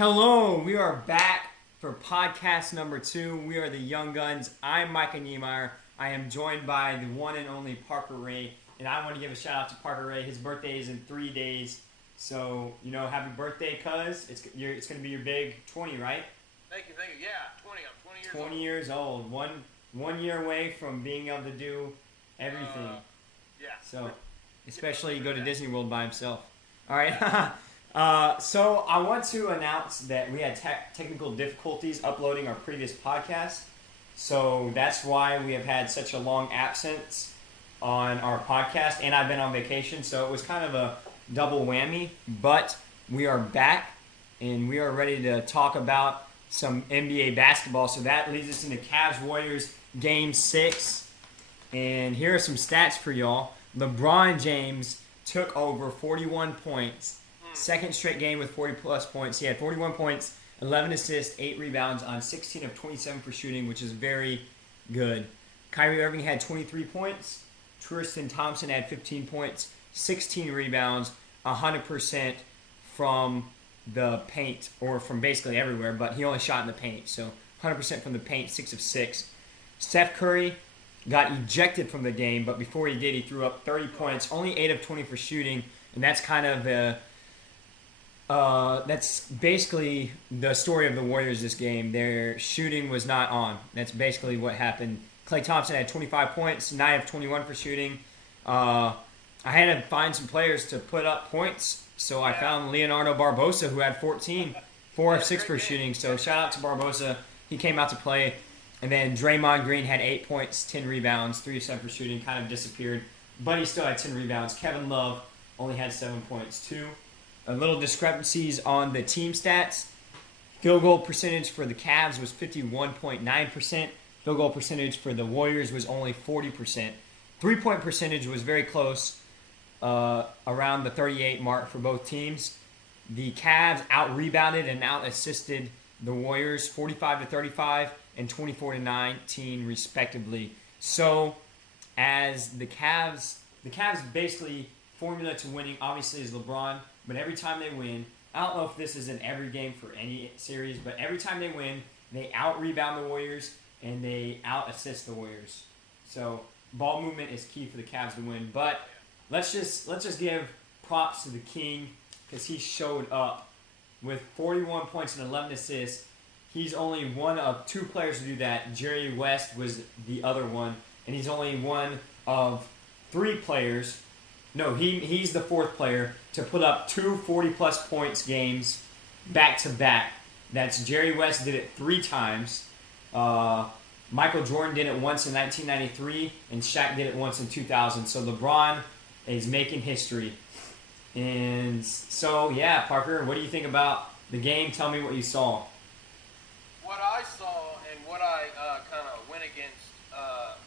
Hello, we are back for podcast number 2. We are the Young Guns. I'm Micah Niemeyer. I am joined by the one and only Parker Ray. And I want to give a shout out to Parker Ray. His birthday is in 3 days. So, happy birthday, cuz. It's going to be your big 20, right? Thank you. Yeah, 20. I'm 20 years old. 20 years old. One year away from being able to do everything. Yeah. So, especially go to Disney World by himself. All right. So I want to announce that we had technical difficulties uploading our previous podcast. So that's why we have had such a long absence on our podcast, and I've been on vacation, so it was kind of a double whammy. But we are back, and we are ready to talk about some NBA basketball. So that leads us into Cavs-Warriors Game 6. And here are some stats for y'all. LeBron James took over 41 points. Second straight game with 40-plus points. He had 41 points, 11 assists, 8 rebounds on 16 of 27 for shooting, which is very good. Kyrie Irving had 23 points. Tristan Thompson had 15 points, 16 rebounds, 100% from the paint, or from basically everywhere, but he only shot in the paint. So 100% from the paint, 6 of 6. Steph Curry got ejected from the game, but before he did, he threw up 30 points, only 8 of 20 for shooting, and that's kind of that's basically the story of the Warriors this game. Their shooting was not on. That's basically what happened. Klay Thompson had 25 points, 9 of 21 for shooting. I had to find some players to put up points, so I found Leonardo Barbosa, who had 14, 4 of 6 for shooting. So shout out to Barbosa. He came out to play. And then Draymond Green had 8 points, 10 rebounds, 3 of 7 for shooting, kind of disappeared. But he still had 10 rebounds. Kevin Love only had 7 points, 2. A little discrepancies on the team stats. Field goal percentage for the Cavs was 51.9%. Field goal percentage for the Warriors was only 40%. Three-point percentage was very close, around the 38 mark for both teams. The Cavs out-rebounded and out-assisted the Warriors 45-35 and 24-19 respectively. So, as the Cavs basically formula to winning obviously is LeBron. But every time they win, I don't know if this is in every game for any series, but every time they win, they out-rebound the Warriors and they out-assist the Warriors. So ball movement is key for the Cavs to win. But let's just give props to the King because he showed up with 41 points and 11 assists. He's only one of 2 players to do that. Jerry West was the other one, and he's only one of 3 players. No, he's the 4th player to put up 2 40-plus points games back-to-back. That's Jerry West did it 3 times. Michael Jordan did it once in 1993, and Shaq did it once in 2000. So LeBron is making history. And so, yeah, Parker, what do you think about the game? Tell me what you saw. What I saw and what I kind of went against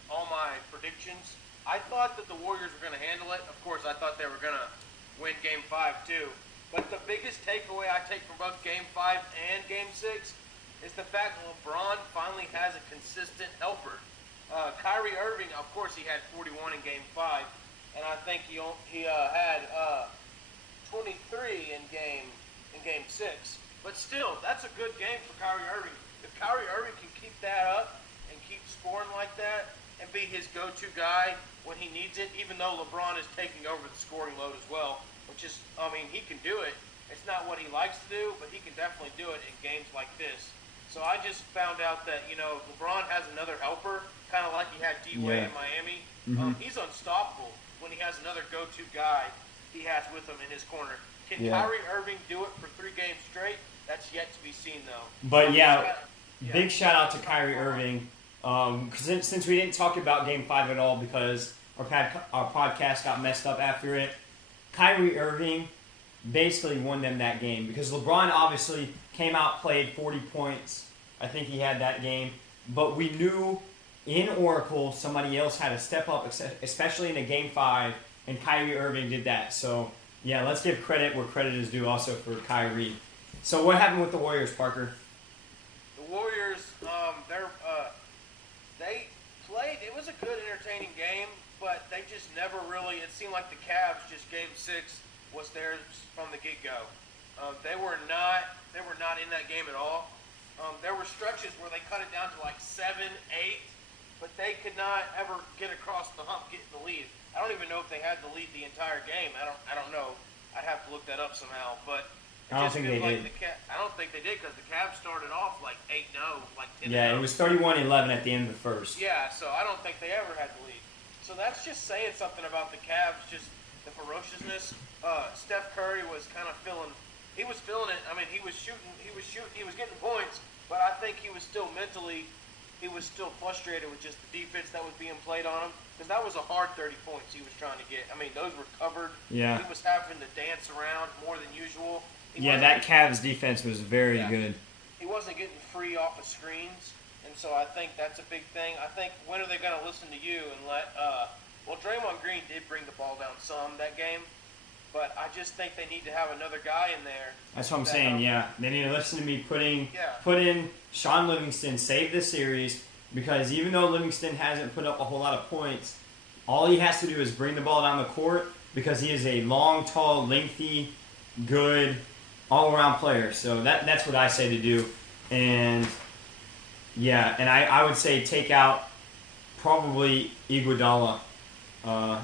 all my predictions, I thought that the Warriors were going to handle it. Of course, I thought they were going to win Game 5 too. But the biggest takeaway I take from both Game 5 and Game 6 is the fact that LeBron finally has a consistent helper. Kyrie Irving, of course, he had 41 in Game 5, and I think he had 23 in Game 6. But still, that's a good game for Kyrie Irving. If Kyrie Irving can keep that up and keep scoring like that and be his go-to guy when he needs it, even though LeBron is taking over the scoring load as well, which is, he can do it. It's not what he likes to do, but he can definitely do it in games like this. So I just found out that, LeBron has another helper, kind of like he had D-Wade in Miami. Mm-hmm. He's unstoppable when he has another go-to guy he has with him in his corner. Can Kyrie Irving do it for 3 games straight? That's yet to be seen, though. But, big shout-out to Kyrie Irving. Since we didn't talk about Game 5 at all because our podcast got messed up after it, Kyrie Irving basically won them that game because LeBron obviously came out, played 40 points. I think he had that game. But we knew in Oracle somebody else had to step up, especially in a Game 5, and Kyrie Irving did that. So, yeah, let's give credit where credit is due also for Kyrie. So what happened with the Warriors, Parker? The Warriors, they played. It was a good, entertaining game, but they just never really. It seemed like the Cavs just Game 6 was theirs from the get-go. They were not in that game at all. There were stretches where they cut it down to like 7, 8, but they could not ever get across the hump, get the lead. I don't even know if they had the lead the entire game. I don't know. I'd have to look that up somehow. But it I don't just think feels they like did. I don't think they did because the Cavs started off like 8-0, like 10. Yeah, it was 31-11 at the end of the first. Yeah, so I don't think they ever had the lead. So that's just saying something about the Cavs, just the ferociousness. Steph Curry was kind of feeling. He was feeling it. I mean, he was shooting. He was getting points, but I think he was still mentally. He was still frustrated with just the defense that was being played on him because that was a hard 30 points he was trying to get. I mean, those were covered. Yeah. He was having to dance around more than usual. Yeah, that Cavs defense was very good. He wasn't getting free off of screens, and so I think that's a big thing. I think when are they going to listen to you and let? Well, Draymond Green did bring the ball down some that game, but I just think they need to have another guy in there. That's what I'm saying. Yeah, they need to listen to me. Put in Sean Livingston, save the series, because even though Livingston hasn't put up a whole lot of points, all he has to do is bring the ball down the court because he is a long, tall, lengthy, good, all-around player. So that's what I say to do. And yeah, and I would say take out probably Iguodala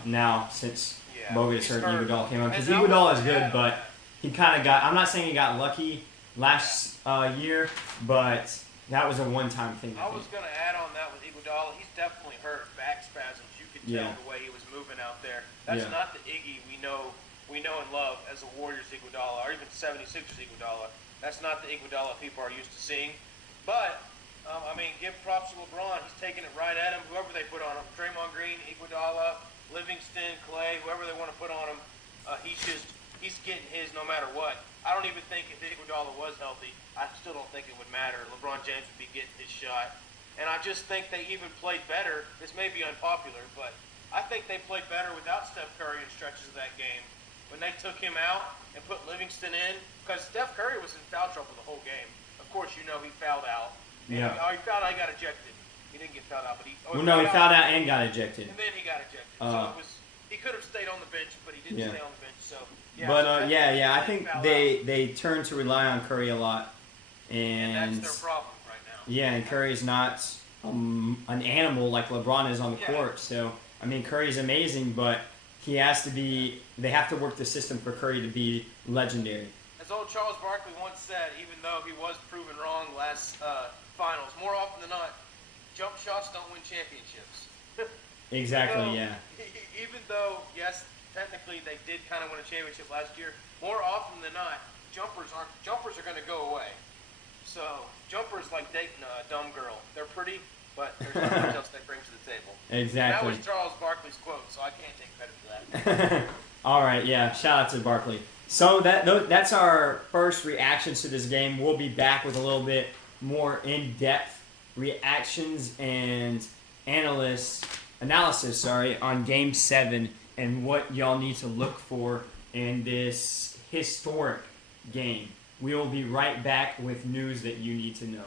now since Bogut hurt and Iguodala came on, because Iguodala is good, but he kind of got. I'm not saying he got lucky last year, but that was a one-time thing. I was going to add on that with Iguodala. He's definitely hurt back spasms. You could tell the way he was moving out there. That's not the Iggy we know and love as a Warriors Iguodala, or even 76ers Iguodala. That's not the Iguodala people are used to seeing. But I mean, give props to LeBron. He's taking it right at him. Whoever they put on him, Draymond Green, Iguodala, Livingston, Clay, whoever they want to put on him, he's getting his no matter what. I don't even think if Iguodala was healthy, I still don't think it would matter. LeBron James would be getting his shot. And I just think they even played better. This may be unpopular, but I think they played better without Steph Curry in stretches of that game. When they took him out and put Livingston in, because Steph Curry was in foul trouble the whole game. Of course, you know he fouled out. Yeah. He fouled out, he got ejected. He didn't get fouled out, but he fouled out and got ejected. And then he got ejected. So he could have stayed on the bench, but he didn't stay on the bench. So I think they turn to rely on Curry a lot, and that's their problem right now. Yeah, and Curry's not an animal like LeBron is on the court. So I mean, Curry's amazing, but he has to be. They have to work the system for Curry to be legendary. As old Charles Barkley once said, even though he was proven wrong last finals, more often than not, jump shots don't win championships. Exactly. Even though, yes, technically they did kind of win a championship last year, more often than not, jumpers are going to go away. So jumpers like dating a dumb girl. They're pretty, but there's not much else they bring to the table. Exactly. And that was Charles Barkley's quote, so I can't take credit for that. All right, yeah. Shout out to Barkley. So that's our first reactions to this game. We'll be back with a little bit more in-depth reactions and analysis on Game 7 and what y'all need to look for in this historic game. We will be right back with news that you need to know.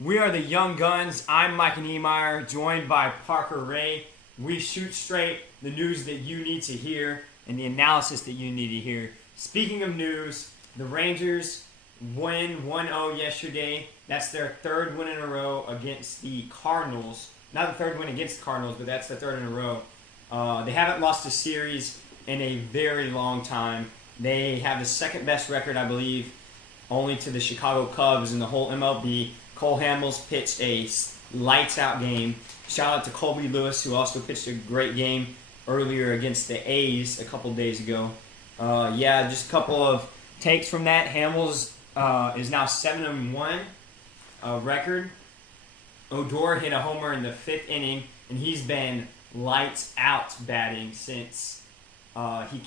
We are the Young Guns. I'm Mike Niemeyer, joined by Parker Ray. We shoot straight the news that you need to hear and the analysis that you need to hear. Speaking of news, the Rangers win 1-0 yesterday. That's their third win in a row against the Cardinals. Not the third win against the Cardinals, but that's the third in a row. They haven't lost a series in a very long time. They have the second best record, I believe, only to the Chicago Cubs in the whole MLB. Cole Hamels pitched a lights-out game. Shout out to Colby Lewis, who also pitched a great game earlier against the A's a couple days ago. Just a couple of takes from that. Hamels is now 7-1 record. Odor hit a homer in the 5th inning, and he's been lights out batting since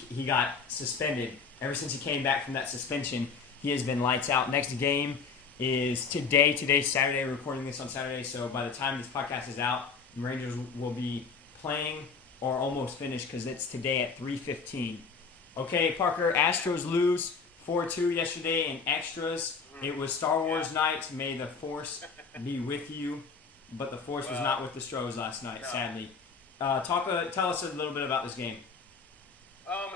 he got suspended. Ever since he came back from that suspension, he has been lights out. Next game is today. Today's Saturday. We're recording this on Saturday, so by the time this podcast is out, the Rangers will be playing or almost finished because it's today at 3:15. Okay, Parker, Astros lose 4-2 yesterday in extras. It was Star Wars night. May the Force be with you. But the Force was not with the Stros last night, sadly. Tell us a little bit about this game.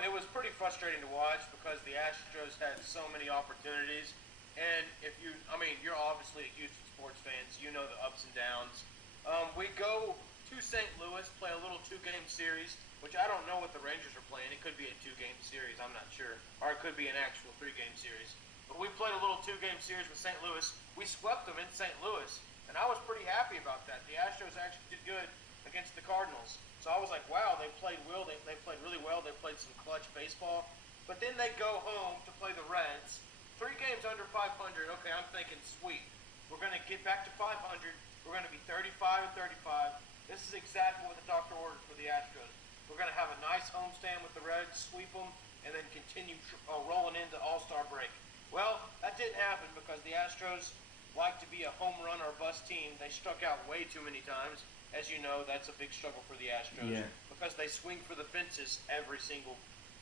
It was pretty frustrating to watch because the Astros had so many opportunities. And you're obviously a Houston sports fan, so you know the ups and downs. We go to St. Louis, play a little two-game series, which I don't know what the Rangers are playing. It could be a two-game series, I'm not sure. Or it could be an actual three-game series. But we played a little two-game series with St. Louis. We swept them in St. Louis, and I was pretty happy about that. The Astros actually did good against the Cardinals. So I was like, wow, they played well. They played really well. They played some clutch baseball. But then they go home to play the Reds. 3 games under 500. Okay, I'm thinking, sweet. We're going to get back to 500. We're going to be 35-35. This is exactly what the doctor ordered for the Astros. We're going to have a nice homestand with the Reds, sweep them, and then continue rolling into All-Star break. Well, that didn't happen because the Astros like to be a home run or bust team. They struck out way too many times. As you know, that's a big struggle for the Astros because they swing for the fences every single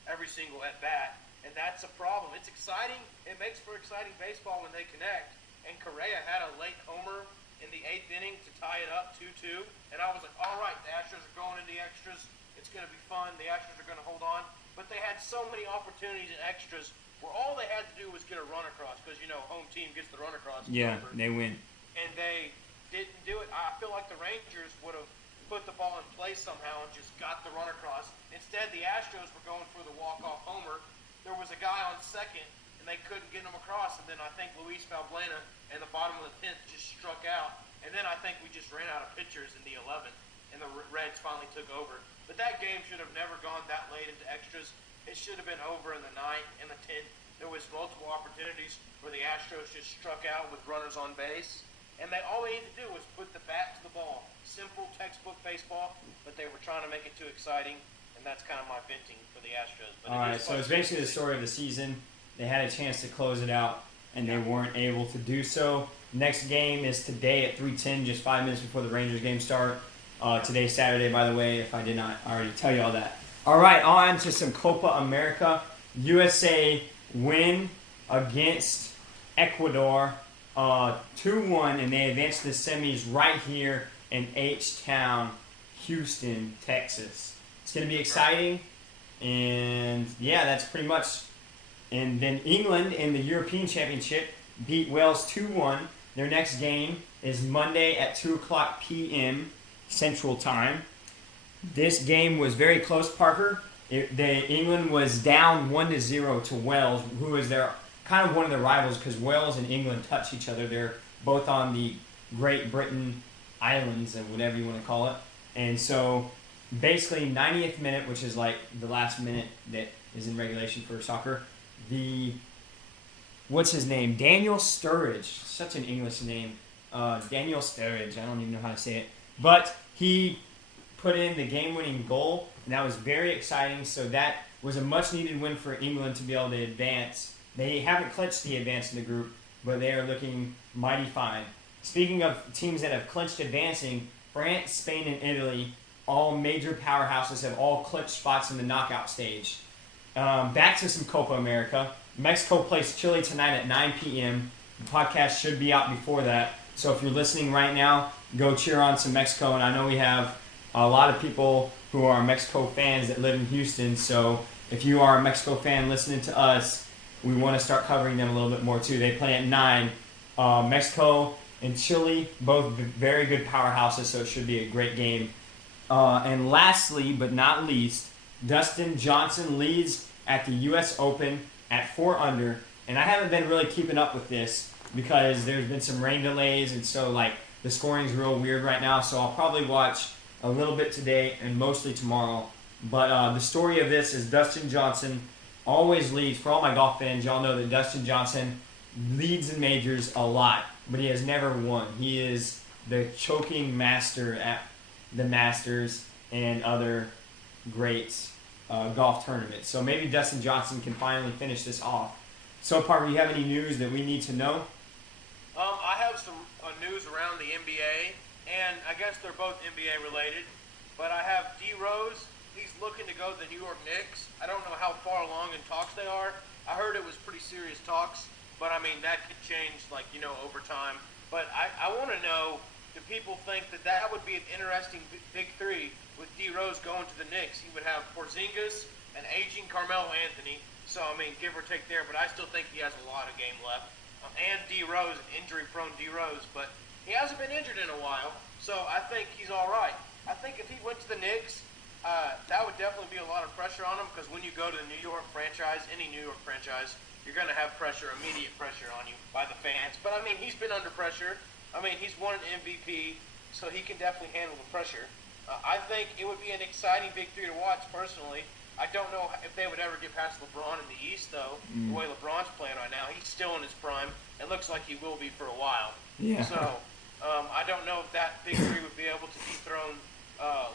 at bat, and that's a problem. It's exciting. It makes for exciting baseball when they connect. And Correa had a late homer in the 8th inning to tie it up 2-2, and I was like, all right, the Astros are going into the extras. It's going to be fun. The Astros are going to hold on. But they had so many opportunities in extras where all they had to do was get a run across because, home team gets the run across. Yeah, they win. And they didn't do it. I feel like the Rangers would have put the ball in place somehow and just got the run across. Instead, the Astros were going for the walk-off homer. There was a guy on second, and they couldn't get him across. And then I think Luis Valbuena in the bottom of the 10th just struck out. And then I think we just ran out of pitchers in the 11th, and the Reds finally took over. But that game should have never gone that late into extras. It should have been over in the 9th and the 10th. There was multiple opportunities where the Astros just struck out with runners on base. And all they needed to do was put the bat to the ball. Simple textbook baseball, but they were trying to make it too exciting, and that's kind of my venting for the Astros. But all right, so it's basically the story of the season. They had a chance to close it out, and they weren't able to do so. Next game is today at 3:10, just 5 minutes before the Rangers game start. Today's Saturday, by the way, if I did not already tell you all that. All right, on to some Copa America. USA win against Ecuador 2-1, and they advanced to the semis right here in H-Town, Houston, Texas. It's going to be exciting, and that's pretty much. And then England in the European Championship beat Wales 2-1. Their next game is Monday at 2:00 p.m. Central Time. This game was very close, Parker. England was down 1-0 to Wales, who is their kind of one of their rivals because Wales and England touch each other. They're both on the Great Britain Islands, and whatever you want to call it. And so basically 90th minute, which is like the last minute that is in regulation for soccer, what's his name? Daniel Sturridge. Such an English name. Daniel Sturridge. I don't even know how to say it. But he put in the game-winning goal, and that was very exciting. So that was a much-needed win for England to be able to advance. They haven't clinched the advance in the group, but they are looking mighty fine. Speaking of teams that have clinched advancing, France, Spain, and Italy, all major powerhouses, have all clinched spots in the knockout stage. Back to some Copa America. Mexico plays Chile tonight at 9 p.m. The podcast should be out before that. So if you're listening right now, go cheer on some Mexico. And I know we have a lot of people who are Mexico fans that live in Houston. So if you are a Mexico fan listening to us, we want to start covering them a little bit more too. They play at 9. Mexico and Chile, both very good powerhouses, so it should be a great game. And lastly, but not least, Dustin Johnson leads at the U.S. Open at 4 under. And I haven't been really keeping up with this because there's been some rain delays, and so the scoring's real weird right now. So I'll probably watch a little bit today and mostly tomorrow. But the story of this is Dustin Johnson always leads. For all my golf fans, y'all know that Dustin Johnson leads in majors a lot, but he has never won. He is the choking master at the Masters and other great golf tournaments. So maybe Dustin Johnson can finally finish this off. So, Parker, you have any news that we need to know? I have some news around the NBA, and I guess they're both NBA related. But I have D. Rose. He's looking to go to the New York Knicks. I don't know how far along in talks they are. I heard it was pretty serious talks, but I mean that could change, over time. But I want to know, do people think that that would be an interesting big three with D. Rose going to the Knicks? He would have Porzingis an aging Carmelo Anthony. So, I mean, give or take there, but I still think he has a lot of game left. And D Rose, injury-prone D Rose, but he hasn't been injured in a while, so I think he's all right. I think if he went to the Knicks, that would definitely be a lot of pressure on him because when you go to the New York franchise, any New York franchise, you're going to have pressure, immediate pressure on you by the fans. But, I mean, he's been under pressure. I mean, he's won an MVP, so he can definitely handle the pressure. I think it would be an exciting Big Three to watch personally. I don't know if they would ever get past LeBron in the East, though, the way LeBron's playing right now. He's still in his prime. It looks like he will be for a while. Yeah. So, I don't know if that Big Three would be able to dethrone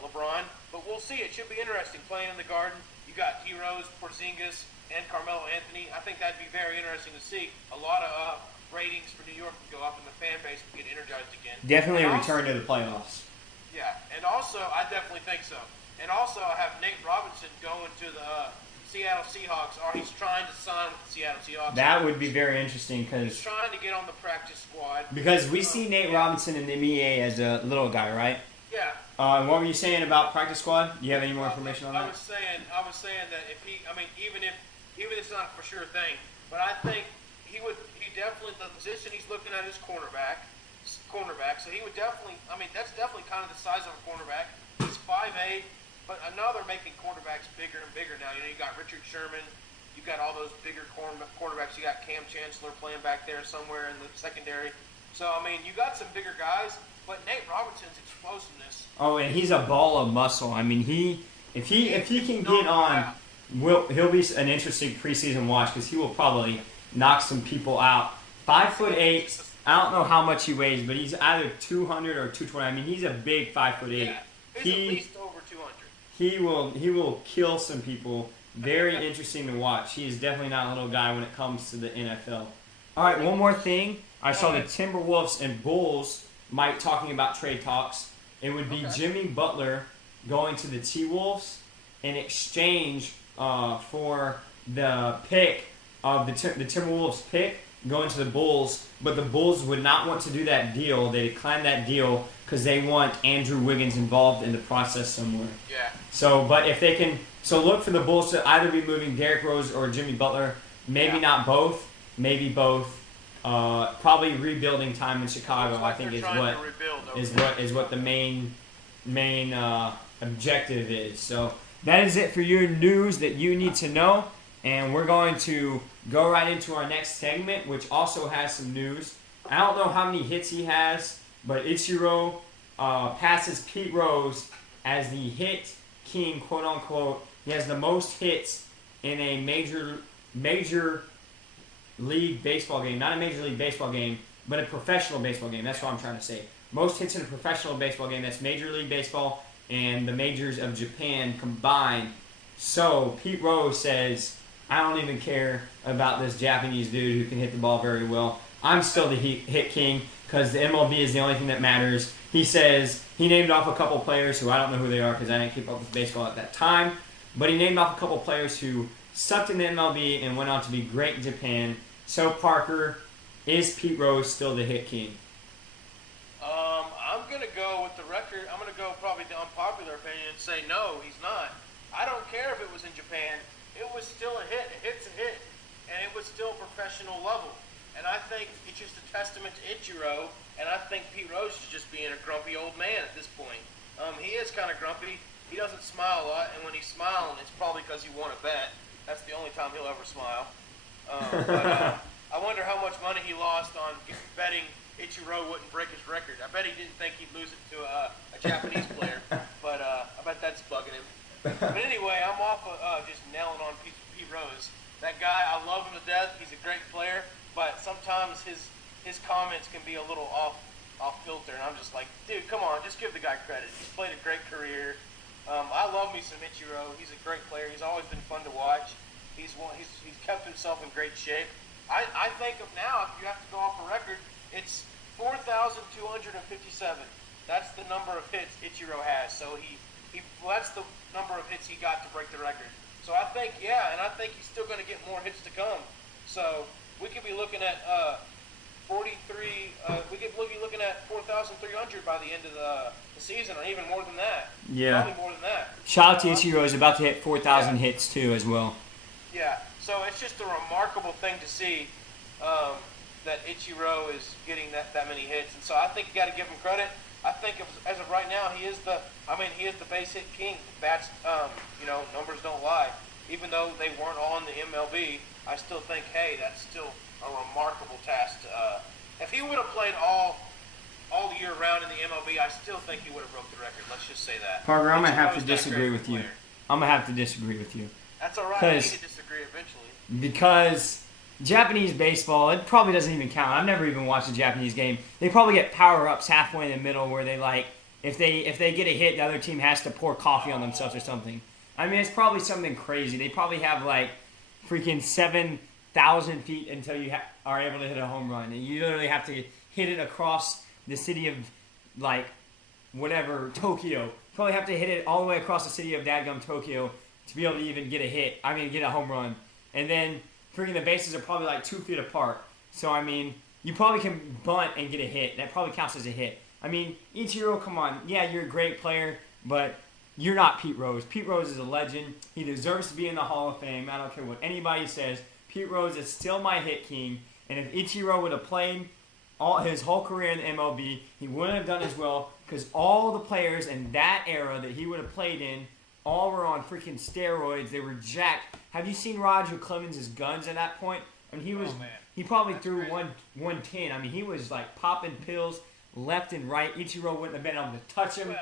LeBron, but we'll see. It should be interesting playing in the Garden. You got D Rose, Porzingis, and Carmelo Anthony. I think that'd be very interesting to see. A lot of ratings for New York would go up, and the fan base would get energized again. Definitely And a return to the playoffs. Yeah, and also, I definitely think so. And also, I have Nate Robinson going to the Seattle Seahawks, or he's trying to sign with the Seattle Seahawks. That would be very interesting He's trying to get on the practice squad. because we see Nate Robinson in the NBA as a little guy, right? Yeah. What were you saying about practice squad? Do you have any more information on I that? was saying that if he, I mean, even if it's not a for sure thing, but I think he definitely, the position he's looking at is cornerback. So he would definitely, I mean, that's definitely kind of the size of a cornerback. He's 5'8", but now they're making cornerbacks bigger and bigger now. You know, you got Richard Sherman, you got all those bigger cornerbacks. You got Cam Chancellor playing back there somewhere in the secondary. So, I mean, you got some bigger guys, but Nate Robinson's explosiveness. Oh, and he's a ball of muscle. I mean, if he can get on, he'll be an interesting preseason watch because he will probably knock some people out. 5'8". I don't know how much he weighs, but he's either 200 or 220. I mean, he's a big 5'8". Yeah, he's at least over 200. He will kill some people. Very interesting to watch. He is definitely not a little guy when it comes to the NFL. All right, one more thing. I saw the Timberwolves and Bulls might talking about trade talks. It would be Jimmy Butler going to the T-Wolves in exchange for the pick of the Timberwolves pick going to the Bulls, but the Bulls would not want to do that deal. They declined that deal because they want Andrew Wiggins involved in the process somewhere. Yeah. So, but if they can, so look for the Bulls to either be moving Derrick Rose or Jimmy Butler. Maybe not both. Maybe both. Probably rebuilding time in Chicago. Like I think is what the main objective is. So that is it for your news that you need to know. And we're going to go right into our next segment, which also has some news. I don't know how many hits he has, but Ichiro passes Pete Rose as the hit king, quote unquote. He has the most hits in a major league baseball game. Not a major league baseball game, but a professional baseball game. That's what I'm trying to say. Most hits in a professional baseball game. That's Major League Baseball and the majors of Japan combined. So Pete Rose says, I don't even care about this Japanese dude who can hit the ball very well. I'm still the hit king because the MLB is the only thing that matters. He says he named off a couple players who I don't know who they are because I didn't keep up with baseball at that time. But he named off a couple players who sucked in the MLB and went on to be great in Japan. So Parker, is Pete Rose still the hit king? I'm going to go with the record. I'm going to go probably the unpopular opinion and say no, he's not. I don't care if it was in Japan. It was still a hit. A hit's a hit. And it was still professional level. And I think it's just a testament to Ichiro. And I think Pete Rose is just being a grumpy old man at this point. He is kind of grumpy. He doesn't smile a lot. And when he's smiling, it's probably because he won a bet. That's the only time he'll ever smile. But I wonder how much money he lost on betting Ichiro wouldn't break his record. I bet he didn't think he'd lose it to a Japanese player. But I bet that's bugging him. But anyway, I'm off of just nailing on Pete Rose. That guy, I love him to death. He's a great player, but sometimes his comments can be a little off filter, and I'm just like, dude, come on, just give the guy credit. He's played a great career. I love me some Ichiro. He's a great player. He's always been fun to watch. He's kept himself in great shape. I think of now, if you have to go off a record, it's 4,257. That's the number of hits Ichiro has. So that's the number of hits he got to break the record. So I think, and I think he's still going to get more hits to come. So we could be looking at 43. We could be looking at 4,300 300 by the end of the season, or even more than that. Yeah. Probably more than that. Shout out to Ichiro. He's about to hit 4,000 hits too as well. Yeah. So it's just a remarkable thing to see that Ichiro is getting that many hits, and so I think you got to give him credit. I think as of right now, he is the base hit king. That's numbers don't lie. Even though they weren't on the MLB, I still think, hey, that's still a remarkable task. If he would have played all year round in the MLB, I still think he would have broke the record. Let's just say that. Parker, I'm gonna have to disagree with you. I'm gonna have to disagree with you. That's all right. I need to disagree eventually. Because Japanese baseball, it probably doesn't even count. I've never even watched a Japanese game. They probably get power-ups halfway in the middle where they if they get a hit, the other team has to pour coffee on themselves or something. I mean, it's probably something crazy. They probably have freaking 7,000 feet until you are able to hit a home run. And you literally have to hit it across the city of, Tokyo. You probably have to hit it all the way across the city of dadgum Tokyo to be able to even get a home run. And then freaking the bases are probably 2 feet apart. So, I mean, you probably can bunt and get a hit. That probably counts as a hit. I mean, Ichiro, come on. Yeah, you're a great player, but you're not Pete Rose. Pete Rose is a legend. He deserves to be in the Hall of Fame. I don't care what anybody says. Pete Rose is still my hit king. And if Ichiro would have played his whole career in the MLB, he wouldn't have done as well because all the players in that era that he would have played in all were on freaking steroids. They were jacked. Have you seen Roger Clemens' guns at that point? I mean, he probably threw 110. I mean, he was popping pills left and right. Ichiro wouldn't have been able to touch him.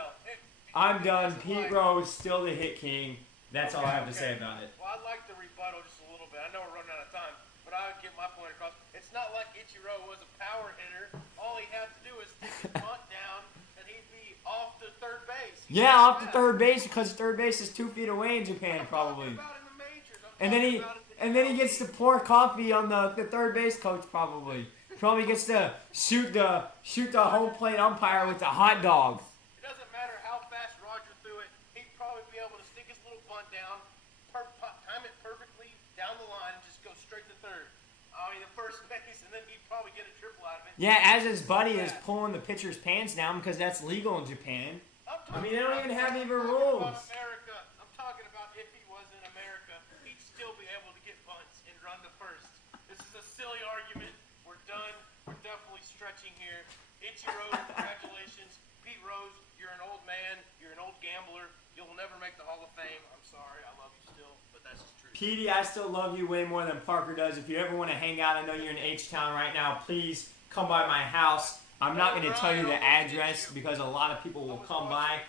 I'm done. Pete Rose, still the hit king. That's all I have to say about it. Well, I'd like to rebuttal just a little bit. I know we're running out of time, but I would get my point across. It's not like Ichiro was a power hitter. All he had to do was stick his bunt down, and he'd be off to third base. Off to third base because third base is 2 feet away in Japan, probably. And then he gets to pour coffee on the third base coach, probably. Probably gets to shoot the home plate umpire with the hot dog. It doesn't matter how fast Roger threw it. He'd probably be able to stick his little bunt down, time it perfectly down the line, and just go straight to third. The first base, and then he'd probably get a triple out of it. Yeah, as his buddy is pulling the pitcher's pants down because that's legal in Japan. They don't even have even rules. America. I'm talking about if he was in America, he'd still be able to get bunts and run to first. This is a silly argument. We're done. We're definitely stretching here. Ichiro, congratulations. Pete Rose, you're an old man. You're an old gambler. You'll never make the Hall of Fame. I'm sorry. I love you still, but that's just true. Petey, I still love you way more than Parker does. If you ever want to hang out, I know you're in H-Town right now. Please come by my house. I'm not going to tell you the address because a lot of people will come by,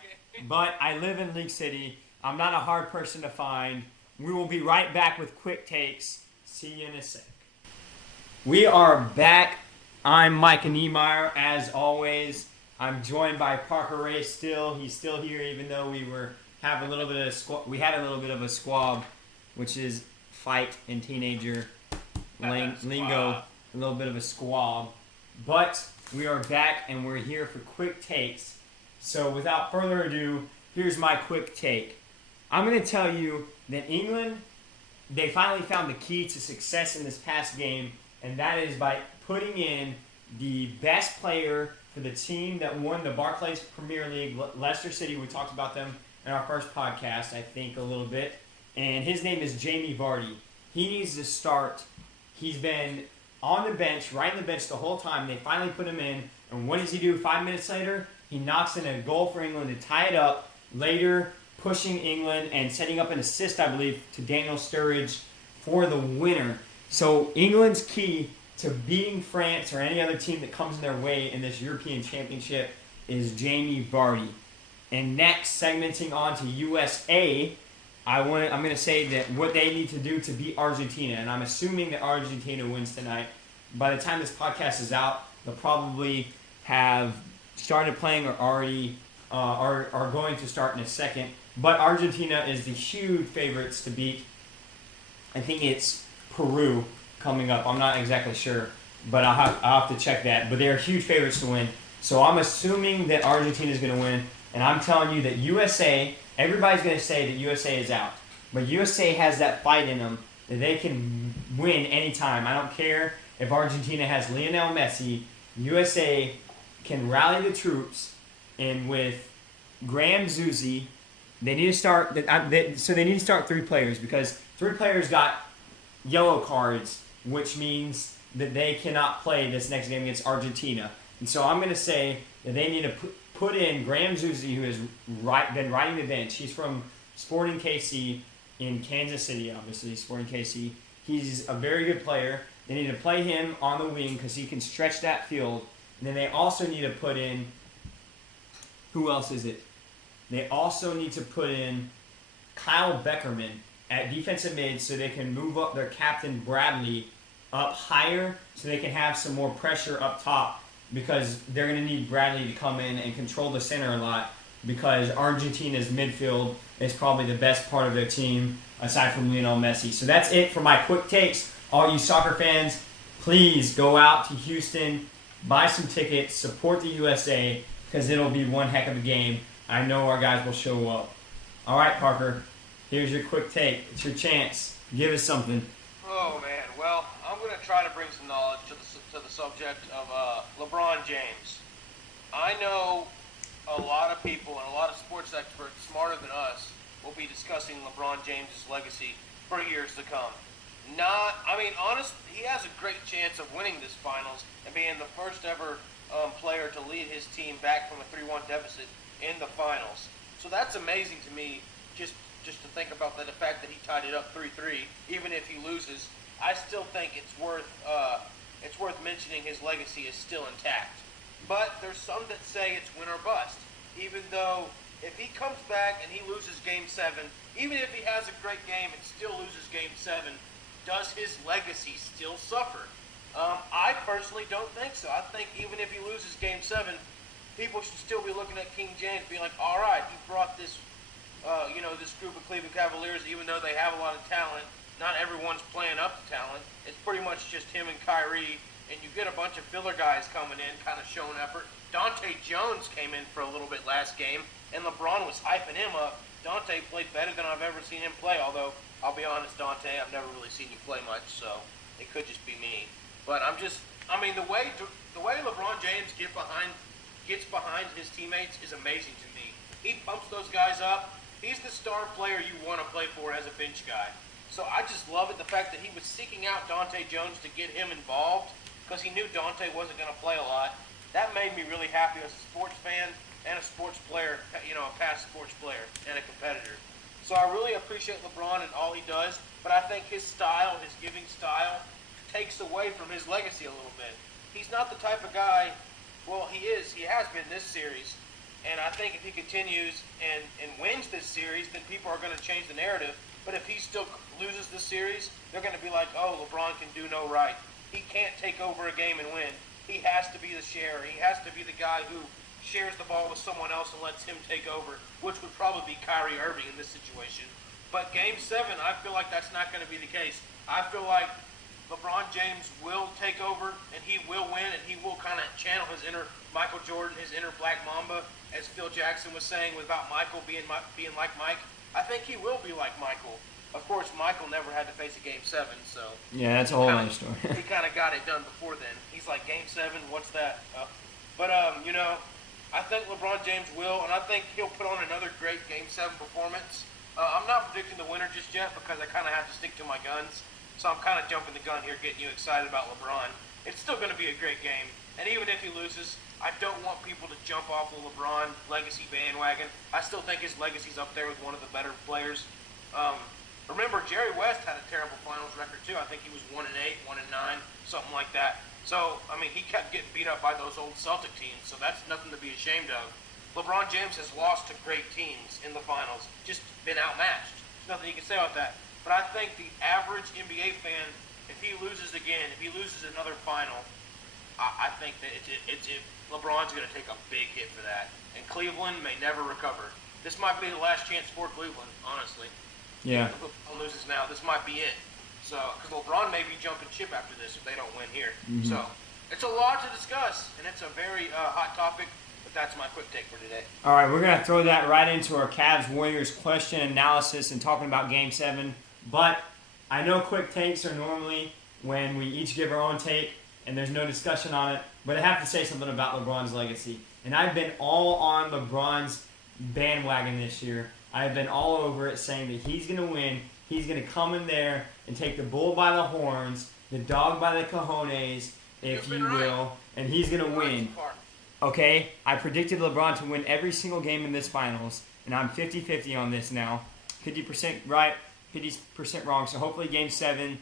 but I live in League City. I'm not a hard person to find. We will be right back with quick takes. See you in a sec. We are back. I'm Micah Niemeyer, as always. I'm joined by Parker Ray still. He's still here, even though we had a little bit of a squab, which is fight in teenager lingo. A little bit of a squab. But we are back, and we're here for quick takes. So without further ado, here's my quick take. I'm going to tell you that England, they finally found the key to success in this past game, and that is by putting in the best player for the team that won the Barclays Premier League, Leicester City. We talked about them in our first podcast, I think, a little bit. And his name is Jamie Vardy. He needs to start. He's been on the bench, right in the bench the whole time. They finally put him in. And what does he do 5 minutes later? He knocks in a goal for England to tie it up. Later, pushing England and setting up an assist, I believe, to Daniel Sturridge for the winner. So England's key to beating France or any other team that comes in their way in this European Championship is Jamie Vardy. And next, segmenting on to USA, I'm going to say that what they need to do to beat Argentina, and I'm assuming that Argentina wins tonight. By the time this podcast is out, they'll probably have started playing or already are going to start in a second. But Argentina is the huge favorites to beat. I think it's Peru coming up. I'm not exactly sure, but I'll have to check that. But they're huge favorites to win. So I'm assuming that Argentina is going to win, and I'm telling you that USA, everybody's going to say that USA is out. But USA has that fight in them that they can win anytime. I don't care if Argentina has Lionel Messi. USA can rally the troops, and with Graham Zuzi, they need to start. So they need to start 3 players because 3 players got yellow cards, which means that they cannot play this next game against Argentina. And so I'm going to say that they need to put in Graham Zuzi, who has been riding the bench. He's from Sporting KC in Kansas City, obviously, Sporting KC. He's a very good player. They need to play him on the wing because he can stretch that field. And then they also need to put in, who else is it? They also need to put in Kyle Beckerman at defensive mid so they can move up their captain Bradley up higher so they can have some more pressure up top because they're going to need Bradley to come in and control the center a lot because Argentina's midfield is probably the best part of their team aside from Lionel Messi. So that's it for my quick takes. All you soccer fans, please go out to Houston, buy some tickets, support the USA because it'll be one heck of a game. I know our guys will show up. All right, Parker, here's your quick take. It's your chance. Give us something. Oh, man. Well, I'm going to try to bring some knowledge to the subject of LeBron James. I know a lot of people and a lot of sports experts smarter than us will be discussing LeBron James' legacy for years to come. Honestly, he has a great chance of winning this finals and being the first ever player to lead his team back from a 3-1 deficit in the finals. So that's amazing to me just to think about the fact that he tied it up 3-3. Even if he loses, I still think it's worth mentioning his legacy is still intact. But there's some that say it's win or bust. Even though if he comes back and he loses Game 7, even if he has a great game and still loses Game 7, does his legacy still suffer? I personally don't think so. I think even if he loses Game 7, people should still be looking at King James being like, all right, he brought this this group of Cleveland Cavaliers, even though they have a lot of talent, not everyone's playing up to talent. It's pretty much just him and Kyrie, and you get a bunch of filler guys coming in, kind of showing effort. Dante Jones came in for a little bit last game, and LeBron was hyping him up. Dante played better than I've ever seen him play, although, I'll be honest, Dante, I've never really seen you play much, so it could just be me. But the way LeBron James gets behind his teammates is amazing to me. He pumps those guys up. He's the star player you want to play for as a bench guy. So I just love it, the fact that he was seeking out Dante Jones to get him involved because he knew Dante wasn't going to play a lot. That made me really happy as a sports fan and a sports player, a past sports player and a competitor. So I really appreciate LeBron and all he does, but I think his style, his giving style, takes away from his legacy a little bit. He's not the type of guy, well, he has been this series, and I think if he continues and wins this series, then people are going to change the narrative. But if he still loses this series, they're going to be like, oh, LeBron can do no right. He can't take over a game and win. He has to be the sharer. He has to be the guy who shares the ball with someone else and lets him take over, which would probably be Kyrie Irving in this situation. But Game 7, I feel like that's not going to be the case. I feel like LeBron James will take over, and he will win, and he will kind of channel his inner Michael Jordan, his inner Black Mamba, as Phil Jackson was saying about Michael being like Mike. I think he will be like Michael. Of course, Michael never had to face a Game 7, so... Yeah, that's a whole other story. He kind of got it done before then. He's like, Game 7, what's that? I think LeBron James will, and I think he'll put on another great Game 7 performance. I'm not predicting the winner just yet because I kind of have to stick to my guns. So I'm kind of jumping the gun here, getting you excited about LeBron. It's still going to be a great game. And even if he loses, I don't want people to jump off the LeBron legacy bandwagon. I still think his legacy's up there with one of the better players. Remember, Jerry West had a terrible finals record too. I think he was 1-8, 1-9, something like that. So, he kept getting beat up by those old Celtic teams, so that's nothing to be ashamed of. LeBron James has lost to great teams in the finals, just been outmatched. There's nothing you can say about that. But I think the average NBA fan, if he loses again, if he loses another final, I think that LeBron's going to take a big hit for that. And Cleveland may never recover. This might be the last chance for Cleveland, honestly. Yeah. If LeBron loses now, this might be it. So, because LeBron may be jumping ship after this if they don't win here. Mm-hmm. So, it's a lot to discuss, and it's a very hot topic. But that's my quick take for today. All right, we're going to throw that right into our Cavs-Warriors question analysis and talking about Game 7. But I know quick takes are normally when we each give our own take and there's no discussion on it. But I have to say something about LeBron's legacy. And I've been all on LeBron's bandwagon this year. I've been all over it saying that he's going to win. He's going to come in there and take the bull by the horns, the dog by the cojones, if you will, and he's going to win. Okay? I predicted LeBron to win every single game in this finals, and I'm 50-50 on this now. 50% right, 50% wrong. So hopefully Game 7,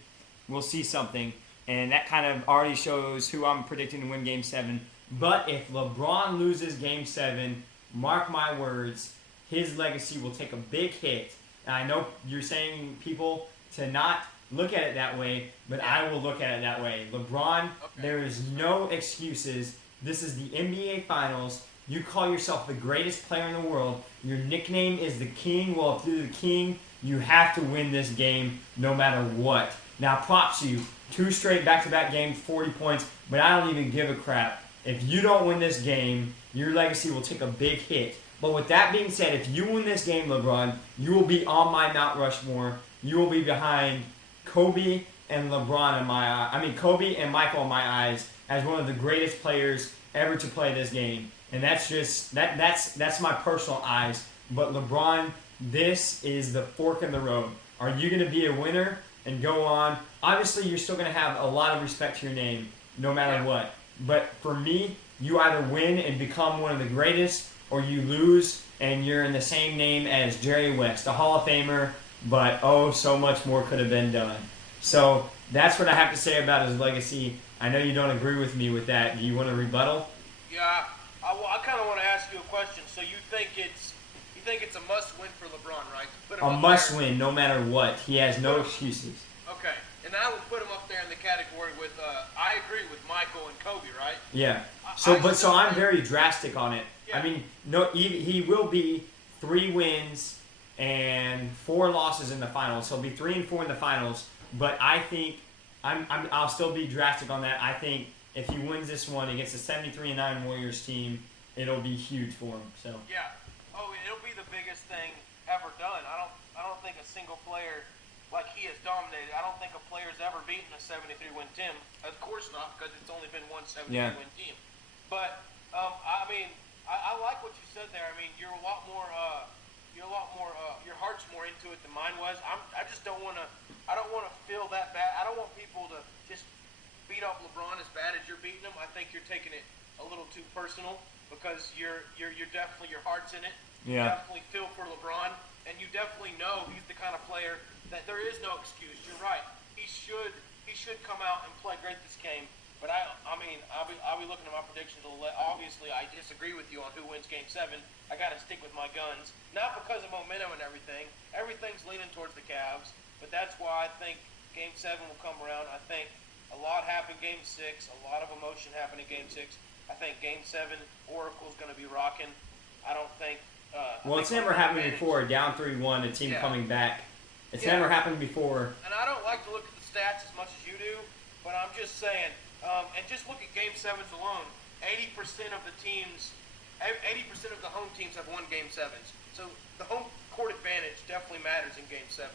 we'll see something. And that kind of already shows who I'm predicting to win Game 7. But if LeBron loses Game 7, mark my words, his legacy will take a big hit. And I know you're saying people to not look at it that way, but I will look at it that way. LeBron, there is no excuses. This is the NBA Finals. You call yourself the greatest player in the world. Your nickname is the King. Well, if you're the King, you have to win this game no matter what. Now, props to you. 2 straight back-to-back games, 40 points, but I don't even give a crap. If you don't win this game, your legacy will take a big hit. But with that being said, if you win this game, LeBron, you will be on my Mount Rushmore. You will be behind Kobe and LeBron in my eyes. I mean, Kobe and Michael in my eyes as one of the greatest players ever to play this game. And that's just that's my personal eyes. But LeBron, this is the fork in the road. Are you going to be a winner and go on? Obviously, you're still going to have a lot of respect to your name, no matter what. But for me, you either win and become one of the greatest, or you lose and you're in the same name as Jerry West, a Hall of Famer, but oh, so much more could have been done. So that's what I have to say about his legacy. I know you don't agree with me with that. Do you want to rebuttal? Yeah, I kind of want to ask you a question. So you think it's a must-win for LeBron, right? A must-win, no matter what. He has no excuses. Okay, and I would put him up there in the category with. I agree with Michael and Kobe, right? Yeah. So I'm very drastic on it. Yeah. I mean, no, he will be 3 wins and 4 losses in the finals. He'll be 3 and 4 in the finals. But I think I'll still be drastic on that. I think if he wins this one against the 73-9 Warriors team, it'll be huge for him. So yeah. Oh, it'll be the biggest thing ever done. I don't think a single player like he has dominated. I don't think a player's ever beaten a 73-win team. Of course not, because it's only been one 73-win team. But I mean, I like what you said there. I mean, you're a lot more. Your heart's more into it than mine was. I just don't want to. I don't want to feel that bad. I don't want people to just beat up LeBron as bad as you're beating him. I think you're taking it a little too personal because you're definitely, your heart's in it. Yeah. You definitely feel for LeBron, and you definitely know he's the kind of player that there is no excuse. You're right. He should come out and play great this game. But I mean, I'll be looking at my predictions. Obviously, I disagree with you on who wins Game 7. I got to stick with my guns, not because of momentum and everything. Everything's leaning towards the Cavs, but that's why I think Game 7 will come around. I think a lot happened Game 6. A lot of emotion happened in Game 6. I think Game 7, Oracle's going to be rocking. I don't think. Well, it's never happened before. Down 3-1, a team coming back. It's never happened before. And I don't like to look at the stats as much as you do, but I'm just saying. And just look at Game 7s alone. 80% of the teams, 80% of the home teams have won Game 7s. So the home court advantage definitely matters in Game 7.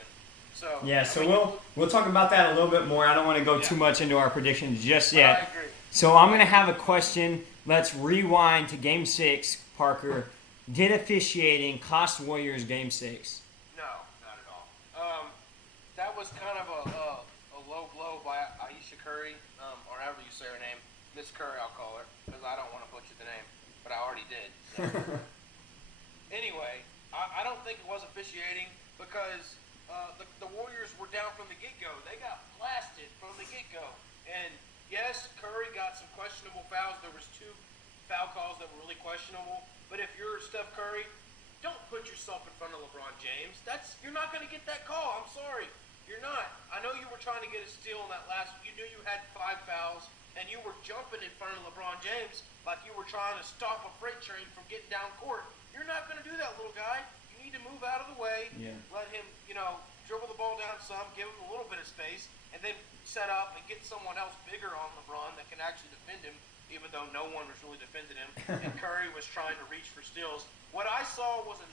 So yeah, so we'll talk about that a little bit more. I don't want to go too much into our predictions just yet. I agree. So I'm going to have a question. Let's rewind to Game 6, Parker. Did officiating cost Warriors Game 6? No, not at all. That was kind of a low blow by Aisha Curry, or however you say her name. Miss Curry, I'll call her, because I don't want to butcher the name, but I already did. So. Anyway, I don't think it was officiating because the Warriors were down from the get-go. They got blasted from the get-go. And yes, Curry got some questionable fouls. There was 2 foul calls that were really questionable. But if you're Steph Curry, don't put yourself in front of LeBron James. You're not going to get that call. I'm sorry. You're not. I know you were trying to get a steal in that last. You knew you had 5 fouls, and you were jumping in front of LeBron James like you were trying to stop a freight train from getting down court. You're not going to do that, little guy. You need to move out of the way. Yeah. Let him, dribble the ball down some, give him a little bit of space, and then set up and get someone else bigger on LeBron that can actually defend him, even though no one was really defending him. And Curry was trying to reach for steals. What I saw was an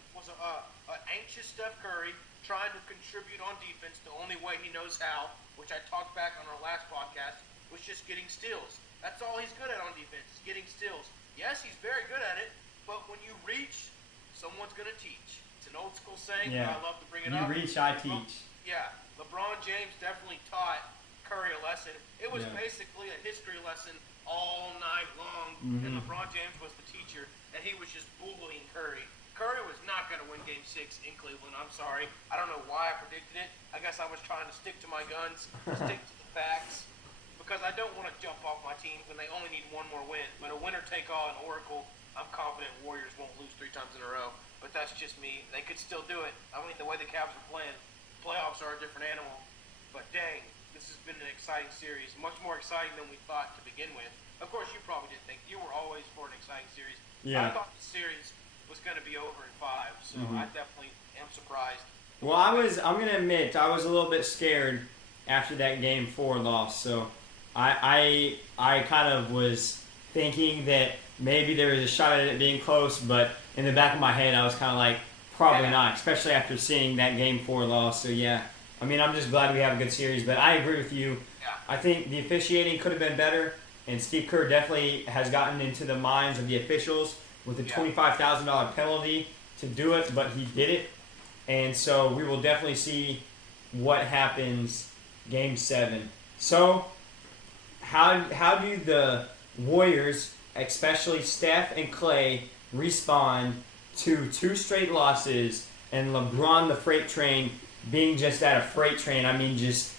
anxious Steph Curry trying to contribute on defense the only way he knows how, which I talked back on our last podcast, was just getting steals. That's all he's good at on defense, is getting steals. Yes, he's very good at it, but when you reach, someone's going to teach. It's an old school saying, but I love to bring it You up. reach, I teach. Yeah, LeBron James definitely taught Curry a lesson. It was Yeah. basically a history lesson all night long, and LeBron James was the teacher, and he was just bullying Curry. Curry was not going to win Game 6 in Cleveland. I'm sorry. I don't know why I predicted it. I guess I was trying to stick to my guns, stick to the facts, because I don't want to jump off my team when they only need one more win. But a winner-take-all in Oracle, I'm confident Warriors won't lose 3 times in a row. But that's just me. They could still do it. I mean, the way the Cavs are playing, playoffs are a different animal. But dang, this has been an exciting series. Much more exciting than we thought to begin with. Of course, you probably didn't think. You were always for an exciting series. Yeah. I thought the series was going to be over in 5, so I definitely am surprised. Well, I'm going to admit, I was a little bit scared after that Game 4 loss. So I kind of was thinking that maybe there was a shot at it being close, but in the back of my head, I was kind of like, probably not, especially after seeing that Game 4 loss. So, yeah. I mean, I'm just glad we have a good series, but I agree with you. Yeah. I think the officiating could have been better, and Steve Kerr definitely has gotten into the minds of the officials with a $25,000 penalty to do it, but he did it. And so we will definitely see what happens Game 7. So how do the Warriors, especially Steph and Clay, respond to 2 straight losses and LeBron the freight train being just at a freight train? I mean, just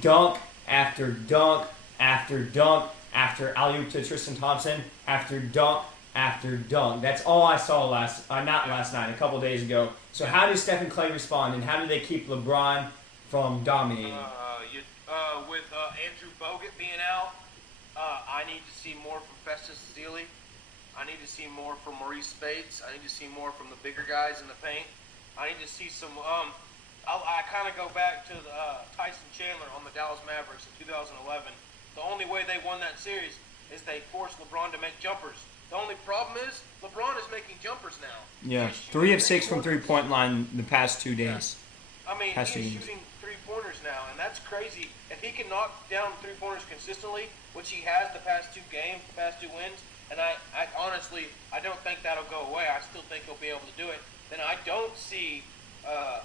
dunk after dunk after dunk after alley-oop to Tristan Thompson after dunk after dunk. That's all I saw not last night, a couple days ago. So how do Steph and Clay respond, and how do they keep LeBron from dominating? With Andrew Bogut being out, I need to see more from Festus Ezeli. I need to see more from Maurice Spates. I need to see more from the bigger guys in the paint. I need to see some. I kind of go back to Tyson Chandler on the Dallas Mavericks in 2011. The only way they won that series is they forced LeBron to make jumpers. The only problem is LeBron is making jumpers now. Yeah, 3 of 6 from three-point line the past 2 days. I mean, he's shooting 3-pointers now, and that's crazy. If he can knock down 3-pointers consistently, which he has the past 2 games, the past 2 wins, and I honestly, I don't think that'll go away. I still think he'll be able to do it. Then I don't see, I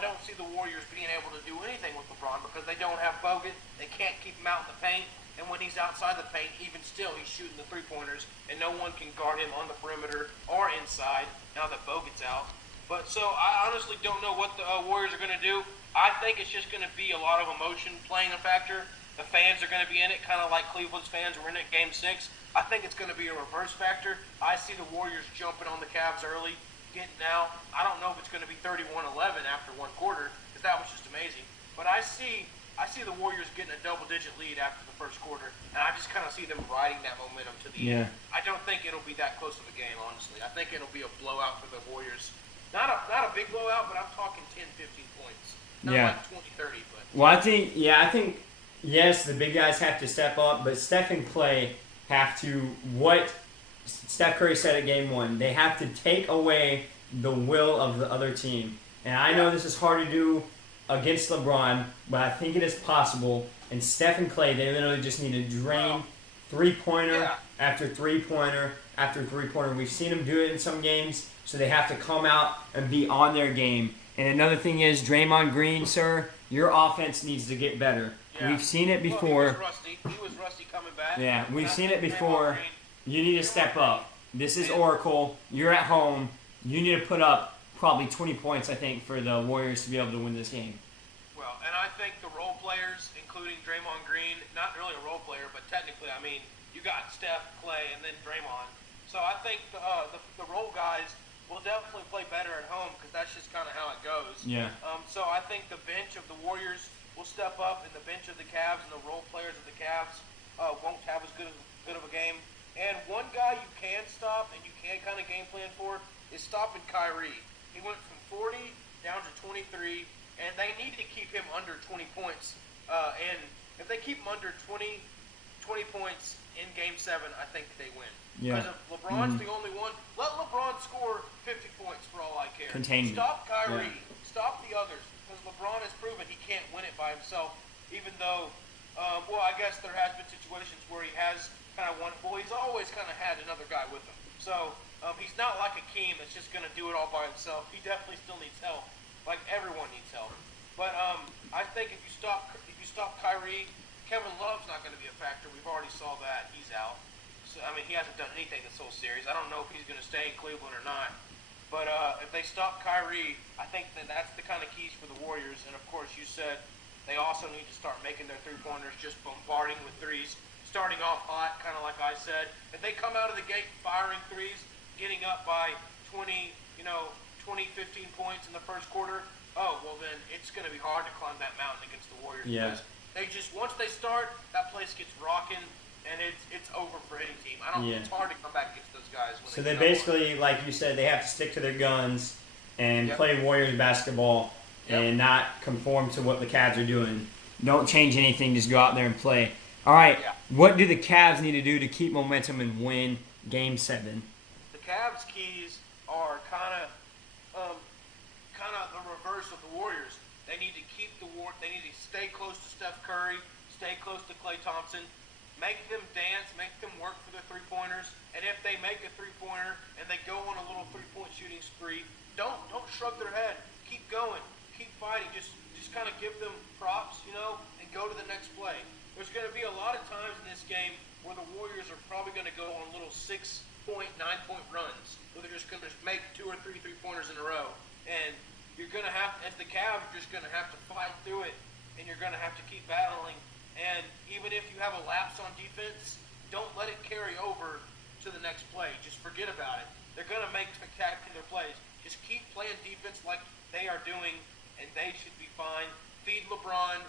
don't see the Warriors being able to do anything with LeBron because they don't have Bogut. They can't keep him out in the paint. And when he's outside the paint, even still, he's shooting the 3-pointers, and no one can guard him on the perimeter or inside now that Bogut's out. But so I honestly don't know what the Warriors are going to do. I think it's just going to be a lot of emotion playing a factor. The fans are going to be in it, kind of like Cleveland's fans were in it Game 6. I think it's going to be a reverse factor. I see the Warriors jumping on the Cavs early, getting out. I don't know if it's going to be 31-11 after 1 quarter, because that was just amazing. But I see the Warriors getting a double-digit lead after the 1st quarter, and I just kind of see them riding that momentum to the end. I don't think it'll be that close of a game, honestly. I think it'll be a blowout for the Warriors. Not a big blowout, but I'm talking 10, 15 points. Not like 20, 30. But well, I think yes, the big guys have to step up, but Steph and Clay have to, what Steph Curry said at Game 1, they have to take away the will of the other team. And I know this is hard to do against LeBron, but I think it is possible. And Steph and Clay, they literally just need to drain 3-pointer after 3-pointer after 3-pointer. We've seen them do it in some games, so they have to come out and be on their game. And another thing is, Draymond Green, sir, your offense needs to get better. Yeah. We've seen it before. Well, he was rusty coming back. Yeah, we've seen it before. You need to step up. This is Oracle. You're at home. You need to put up probably 20 points, I think, for the Warriors to be able to win this game. Well, and I think the role players, including Draymond Green, not really a role player, but technically, I mean, you got Steph, Clay, and then Draymond. So I think the role guys will definitely play better at home because that's just kind of how it goes. Yeah. So I think the bench of the Warriors will step up, and the bench of the Cavs and the role players of the Cavs won't have as good of a game. And one guy you can stop and you can kind of game plan for is stopping Kyrie. He went from 40 down to 23, and they need to keep him under 20 points. And if they keep him under 20 points in Game 7, I think they win. Because if LeBron's the only one, let LeBron score 50 points for all I care. Contain. Stop Kyrie. Stop the others. Because LeBron has proven he can't win it by himself, even though Well, I guess there has been situations where he has kind of won. Well, he's always kind of had another guy with him. So he's not like a Keem that's just going to do it all by himself. He definitely still needs help, like everyone needs help. But I think if you stop Kyrie, Kevin Love's not going to be a factor. We've already saw that he's out. So I mean, he hasn't done anything this whole series. I don't know if he's going to stay in Cleveland or not. But if they stop Kyrie, I think that's the kind of keys for the Warriors. And of course, you said they also need to start making their three-pointers, just bombarding with threes, starting off hot, kind of like I said. If they come out of the gate firing threes, getting up by 20, 15 points in the first quarter, oh, well then it's going to be hard to climb that mountain against the Warriors. Yeah. Because they just, once they start, that place gets rocking. And it's over for any team. It's hard to come back against those guys. So they basically, like you said, they have to stick to their guns and play Warriors basketball and not conform to what the Cavs are doing. Don't change anything. Just go out there and play. All right. Yeah. What do the Cavs need to do to keep momentum and win Game 7? The Cavs' keys are kind of the reverse of the Warriors. They need to They need to stay close to Steph Curry, stay close to Klay Thompson. Make them dance, make them work for their three-pointers, and if they make a three-pointer and they go on a little three-point shooting spree, don't shrug their head. Keep going, keep fighting. Just kind of give them props, and go to the next play. There's going to be a lot of times in this game where the Warriors are probably going to go on little 6-point, 9-point runs, where they're just going to make 2 or 3 three-pointers in a row, and you're going to have, as the Cavs, you're just going to have to fight through it, and you're going to have to keep battling. And even if you have a lapse on defense, don't let it carry over to the next play. Just forget about it. They're going to make spectacular plays. Just keep playing defense like they are doing, and they should be fine. Feed LeBron.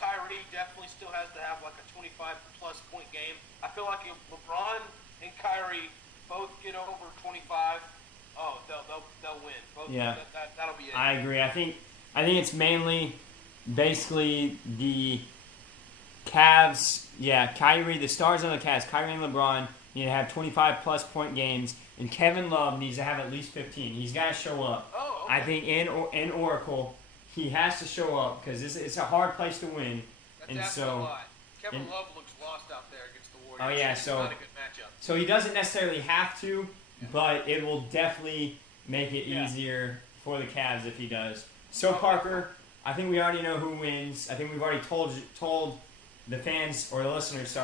Kyrie definitely still has to have like a 25-plus point game. I feel like if LeBron and Kyrie both get over 25, they'll win. That'll be it. I agree. I think it's mainly basically the Cavs, Kyrie, the stars on the Cavs, Kyrie and LeBron need to have 25-plus point games, and Kevin Love needs to have at least 15. He's got to show up. Oh, okay. I think in Oracle, he has to show up because it's a hard place to win. That's a lot. Kevin Love looks lost out there against the Warriors. Oh, yeah, it's not a good matchup. So he doesn't necessarily have to, but it will definitely make it easier for the Cavs if he does. So, Parker, I think we already know who wins. I think we've already told the fans, or the listeners,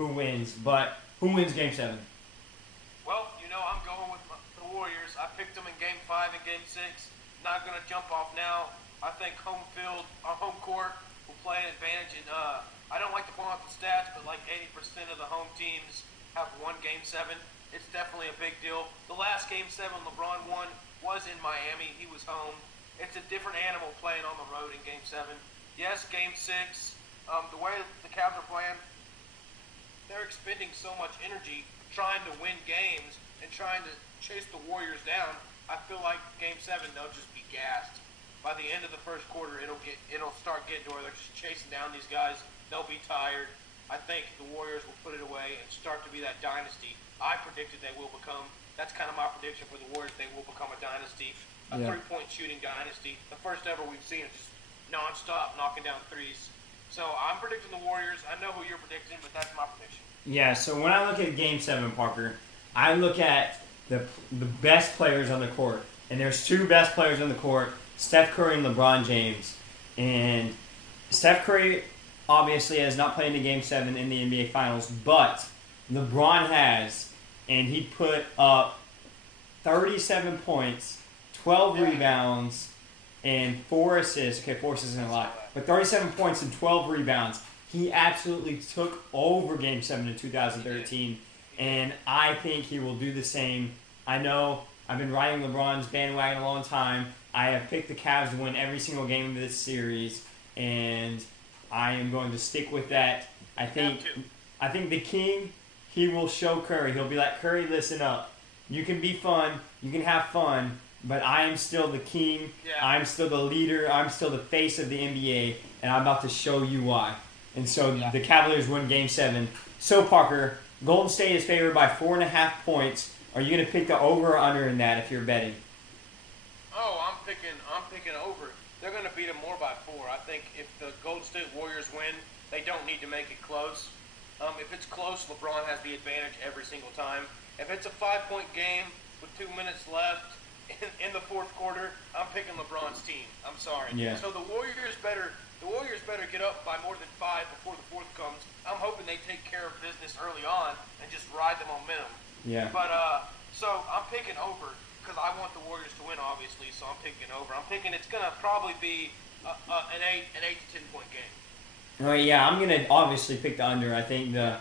who wins. But who wins Game 7? Well, I'm going with the Warriors. I picked them in Game 5 and Game 6. Not going to jump off now. I think home court will play an advantage. And I don't like to point out the stats, but like 80% of the home teams have won Game 7. It's definitely a big deal. The last Game 7 LeBron won was in Miami. He was home. It's a different animal playing on the road in Game 7. Yes, Game 6. The way the Cavs are playing, they're expending so much energy trying to win games and trying to chase the Warriors down. I feel like Game 7 they'll just be gassed. By the end of the first quarter, it'll start getting to where they're just chasing down these guys. They'll be tired. I think the Warriors will put it away and start to be that dynasty I predicted they will become. That's kind of my prediction for the Warriors. They will become a dynasty, a three-point shooting dynasty. The first ever we've seen is just nonstop knocking down threes. So I'm predicting the Warriors. I know who you're predicting, but that's my prediction. Yeah, so when I look at Game 7, Parker, I look at the best players on the court. And there's 2 best players on the court, Steph Curry and LeBron James. And Steph Curry obviously has not played in Game 7 in the NBA Finals, but LeBron has, and he put up 37 points, 12 rebounds, and 4 assists. Okay, 4 assists isn't a lot. But 37 points and 12 rebounds. He absolutely took over Game 7 in 2013. And I think he will do the same. I know I've been riding LeBron's bandwagon a long time. I have picked the Cavs to win every single game of this series. And I am going to stick with that. I think the King, he will show Curry. He'll be like, Curry, listen up. You can be fun. You can have fun. But I am still the king. Yeah. I'm still the leader. I'm still the face of the NBA. And I'm about to show you why. And so the Cavaliers win Game 7. So, Parker, Golden State is favored by 4.5 points. Are you going to pick the over or under in that if you're betting? Oh, I'm picking over. They're going to beat them more by 4. I think if the Golden State Warriors win, They don't need to make it close. If it's close, LeBron has the advantage every single time. If it's a 5-point game with 2 minutes left in the fourth quarter, I'm picking LeBron's team. I'm sorry. Yeah. So the Warriors better get up by more than 5 before the fourth comes. I'm hoping they take care of business early on and just ride the momentum. Yeah. But so I'm picking over because I want the Warriors to win, obviously. So I'm picking over. I'm thinking it's gonna probably be an 8 to 10 point game. Oh yeah, I'm gonna obviously pick the under. I think the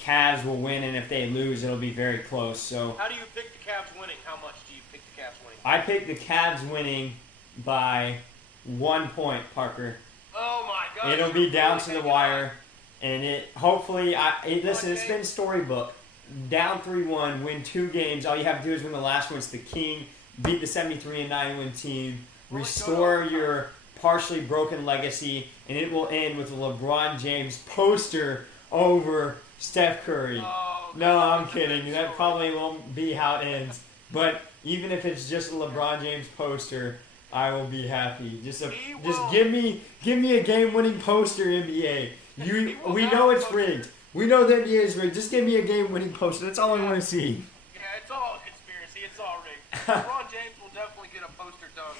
Cavs will win, and if they lose, it'll be very close. So how do you pick the Cavs winning? How much do you pick the Cavs winning? I pick the Cavs winning by 1 point, Parker. Oh my God! It'll be down to the wire, and listen. It's been storybook. Down 3-1, win 2 games. All you have to do is win the last one. It's the King. Beat the 73-9 win team. Restore your partially broken legacy, and it will end with a LeBron James poster over Steph Curry. Oh, no, I'm kidding. That probably won't be how it ends. But even if it's just a LeBron James poster, I will be happy. Just give me a game-winning poster, NBA. We know it's rigged. We know the NBA is rigged. Just give me a game-winning poster. That's all I want to see. Yeah, it's all a conspiracy. It's all rigged. LeBron James will definitely get a poster dunk,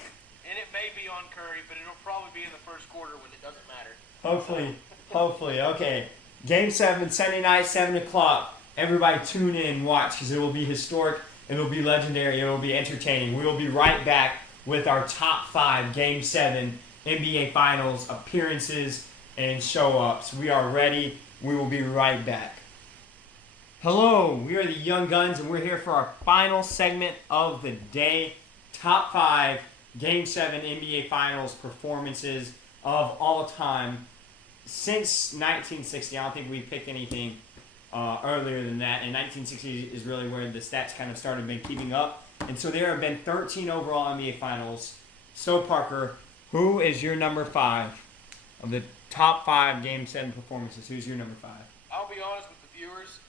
and it may be on Curry, but it'll probably be in the first quarter when it doesn't matter. Hopefully. Okay. Game 7, Sunday night, 7 o'clock. Everybody tune in, watch, because it will be historic. It will be legendary. It will be entertaining. We will be right back with our top 5 Game 7 NBA Finals appearances and show-ups. We are ready. We will be right back. Hello, we are the Young Guns, and we're here for our final segment of the day. Top 5 Game 7 NBA Finals performances of all time since 1960. I don't think we picked anything earlier than that. And 1960 is really where the stats kind of started been keeping up. And so there have been 13 overall NBA Finals. So, Parker, who is your number 5 of the top 5 Game 7 performances? Who's your number 5? I'll be honest with the viewers.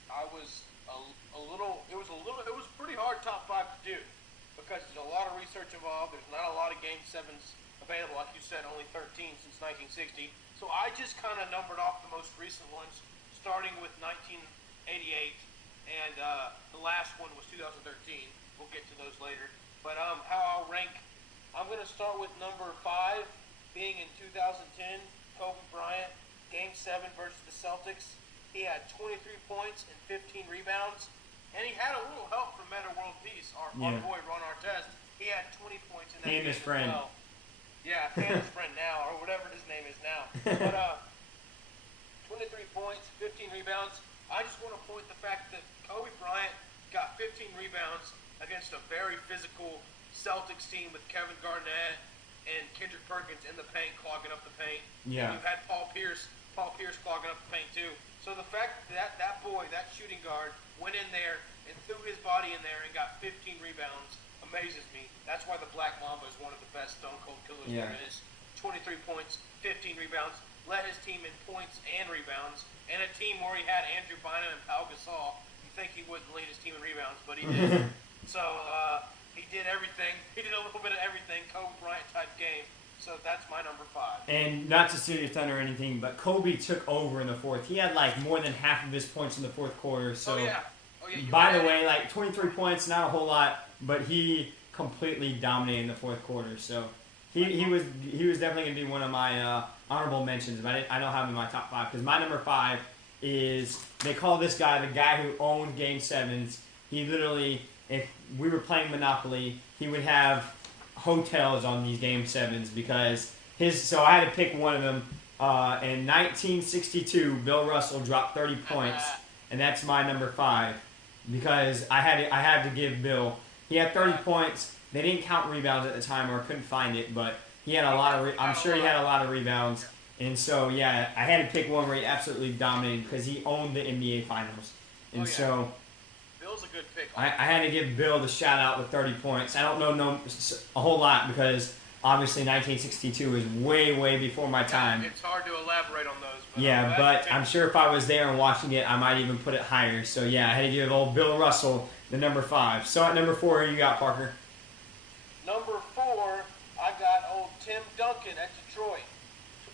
It was pretty hard top 5 to do because there's a lot of research involved. There's not a lot of Game 7s available. Like you said, only 13 since 1960. So I just kind of numbered off the most recent ones, starting with 1988, and the last one was 2013. We'll get to those later. But how I'll rank, I'm going to start with number 5, being in 2010, Kobe Bryant, Game 7 versus the Celtics. He had 23 points and 15 rebounds, and he had a little help from Meta World Peace, our boy Ron Artest. He had 20 points in that game as well. Yeah, and his friend now, or whatever his name is now. But 23 points, 15 rebounds. I just want to point the fact that Kobe Bryant got 15 rebounds against a very physical Celtics team with Kevin Garnett and Kendrick Perkins in the paint, clogging up the paint. Yeah. And you had Paul Pierce clogging up the paint too. So the fact that that shooting guard, went in there and threw his body in there and got 15 rebounds amazes me. That's why the Black Mamba is one of the best Stone Cold Killers there is. 23 points, 15 rebounds, led his team in points and rebounds, and a team where he had Andrew Bynum and Pau Gasol. You think he wouldn't lead his team in rebounds, but he did. So he did everything. He did a little bit of everything, Kobe Bryant type game. So that's my number 5. And not to steal your thunder or anything, but Kobe took over in the fourth. He had like more than half of his points in the fourth quarter. So, by the way, like 23 points, not a whole lot, but he completely dominated in the fourth quarter. So he was definitely going to be one of my honorable mentions. But I don't have him in my top 5 because my number 5 is, they call this guy the guy who owned Game 7s. He literally, if we were playing Monopoly, he would have hotels on these Game 7s because so I had to pick one of them. In 1962, Bill Russell dropped 30 points, and that's my number 5 because I had to give Bill. He had 30 points. They didn't count rebounds at the time, or I couldn't find it, but he had a lot of. I'm sure he had a lot of rebounds, and so yeah, I had to pick one where he absolutely dominated because he owned the NBA Finals, and so. Bill's a good pick. I had to give Bill the shout out with 30 points. I don't know a whole lot because obviously 1962 is way before my time. It's hard to elaborate on those. But yeah, but I'm sure if I was there and watching it, I might even put it higher. So yeah, I had to give old Bill Russell the number 5. So at number 4, who you got, Parker? Number 4, I got old Tim Duncan at Detroit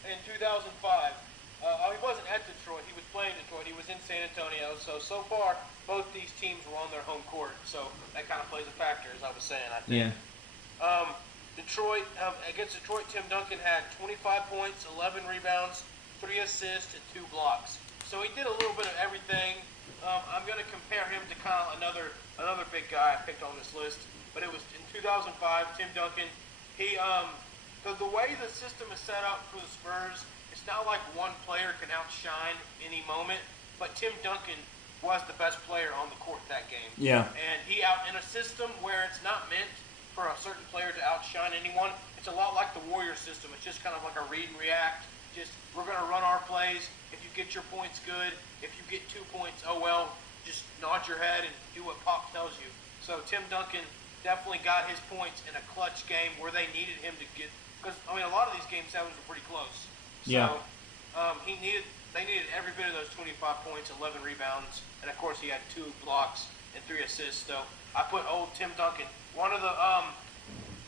in 2005. he wasn't at Detroit. He was playing Detroit. He was in San Antonio. So far, both these teams were on their home court. So that kind of plays a factor, as I was saying, I think. Yeah. Detroit, against Detroit, Tim Duncan had 25 points, 11 rebounds, 3 assists, and 2 blocks. So he did a little bit of everything. I'm going to compare him to kind of another big guy I picked on this list. But it was in 2005, Tim Duncan. The way the system is set up for the Spurs, it's not like one player can outshine any moment. But Tim Duncan was the best player on the court that game. Yeah. And in a system where it's not meant for a certain player to outshine anyone, it's a lot like the Warriors system. It's just kind of like a read and react. Just, we're going to run our plays. If you get your points, good. If you get 2 points, oh well, just nod your head and do what Pop tells you. So Tim Duncan definitely got his points in a clutch game where they needed him to get, because I mean a lot of these game sevens were pretty close. So Yeah. they needed every bit of those 25 points, 11 rebounds, and of course he had 2 blocks and 3 assists. So I put old Tim Duncan, one of the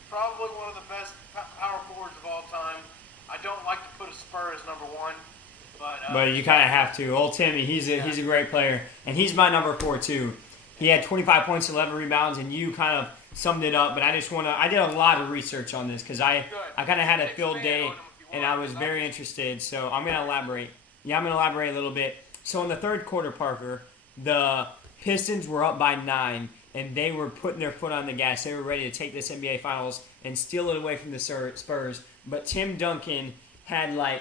probably one of the best power forwards of all time. I don't like to put a Spur as number 1, but you kind of have to. Old Timmy, he's a great player, and he's my number 4 too. He had 25 points, 11 rebounds, and you kind of summed it up. But I did a lot of research on this because I kind of had a field day, and I was very interested. So I'm going to elaborate. Yeah, I'm going to elaborate a little bit. So in the third quarter, Parker, the Pistons were up by 9, and they were putting their foot on the gas. They were ready to take this NBA Finals and steal it away from the Spurs. But Tim Duncan had like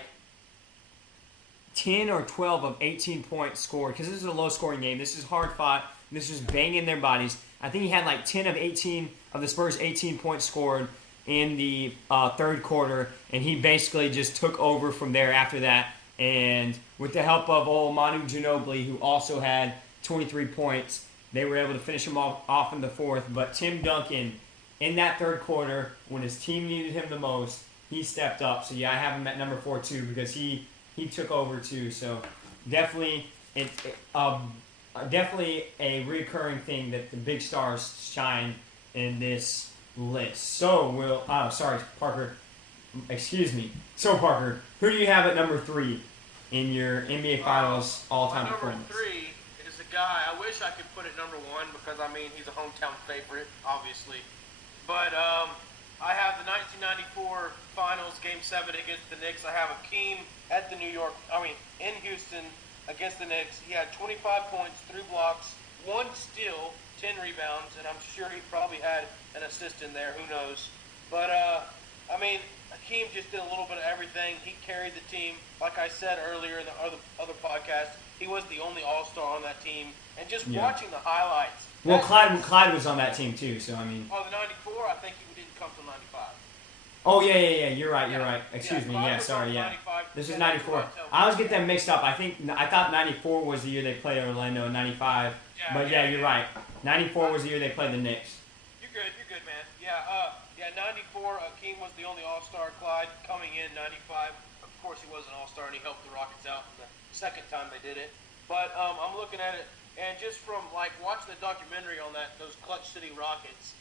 10 or 12 of 18 points scored, because this is a low-scoring game. This is hard-fought. This is banging their bodies. I think he had like 10 of 18 of the Spurs' 18 points scored in the third quarter, and he basically just took over from there after that. And with the help of old Manu Ginobili, who also had 23 points, they were able to finish him off in the fourth. But Tim Duncan, in that third quarter, when his team needed him the most, he stepped up. So yeah, I have him at number 4 too, because he took over too. So definitely definitely a recurring thing that the big stars shine in this list. So Parker. Excuse me. So Parker, who do you have at number 3 in your NBA Finals all-time performance? Number 3 is a guy. I wish I could put it number 1 because I mean he's a hometown favorite, obviously. But I have the 1994 Finals Game 7 against the Knicks. I have Akeem in Houston against the Knicks. He had 25 points, 3 blocks, 1 steal, 10 rebounds, and I'm sure he probably had an assist in there. Who knows? But Akeem just did a little bit of everything. He carried the team. Like I said earlier in the other podcast, he was the only All-Star on that team. And just watching the highlights. Well, Clyde was on that team too, so I mean. Oh, the 94? I think he didn't come till 95. Oh, yeah. You're right. Excuse me. Yeah, sorry. Yeah. This is 94. I always get them mixed up. I thought 94 was the year they played Orlando, 95. But yeah, you're right. 94 was the year they played the Knicks. You're good, man. Yeah, 94, Akeem was the only All-Star. Clyde coming in 95. Of course, he was an All-Star, and he helped the Rockets out the second time they did it. But I'm looking at it, and just from watching the documentary on those Clutch City Rockets,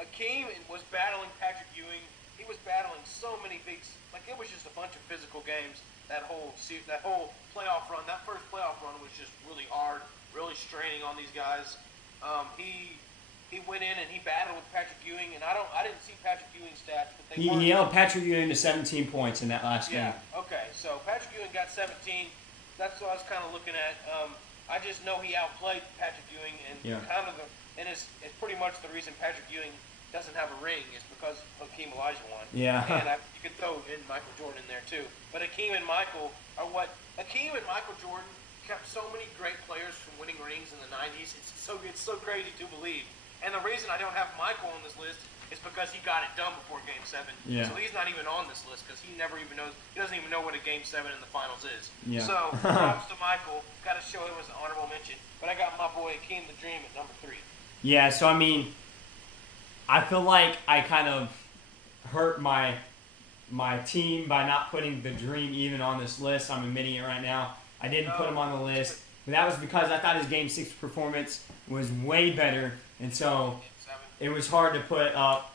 Akeem was battling Patrick Ewing. He was battling so many it was just a bunch of physical games. That whole playoff run, that first playoff run was just really hard, really straining on these guys. He went in and he battled with Patrick Ewing, and I didn't see Patrick Ewing's stats, but he held Patrick Ewing to 17 points in that last game. Yeah. Okay. So Patrick Ewing got 17. That's what I was kind of looking at. I just know he outplayed Patrick Ewing, and it's pretty much the reason Patrick Ewing doesn't have a ring is because Hakeem Elijah won. Yeah. And you could throw in Michael Jordan in there too. But Hakeem and Michael Jordan kept so many great players from winning rings in the 90s. It's so crazy to believe. And the reason I don't have Michael on this list is because he got it done before Game 7. Yeah. So he's not even on this list because he doesn't even know what a Game 7 in the finals is. Yeah. So props to Michael. Got to show him as an honorable mention. But I got my boy Hakeem the Dream at number 3. Yeah, so I mean, I feel like I kind of hurt my team by not putting the Dream even on this list. I'm admitting it right now. I didn't put him on the list. But that was because I thought his Game 6 performance was way better. And so it was hard to put up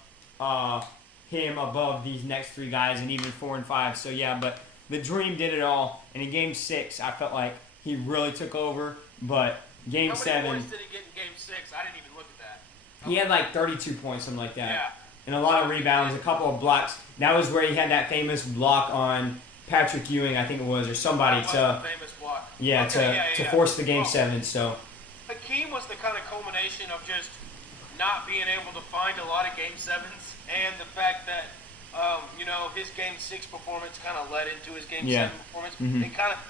him above these next 3 guys and even 4 and 5. So yeah, but the Dream did it all. And in Game 6, I felt like he really took over. But Game How many 7, points did he get in Game 6? I didn't even look at that. he had like 32 points, something like that. Yeah. And a lot of rebounds, a couple of blocks. That was where he had that famous block on Patrick Ewing, I think it was, or somebody That was the famous block. to force the Game 7. So Hakeem was the kind of culmination of just not being able to find a lot of Game 7s, and the fact that his Game 6 performance kind of led into his Game 7 performance.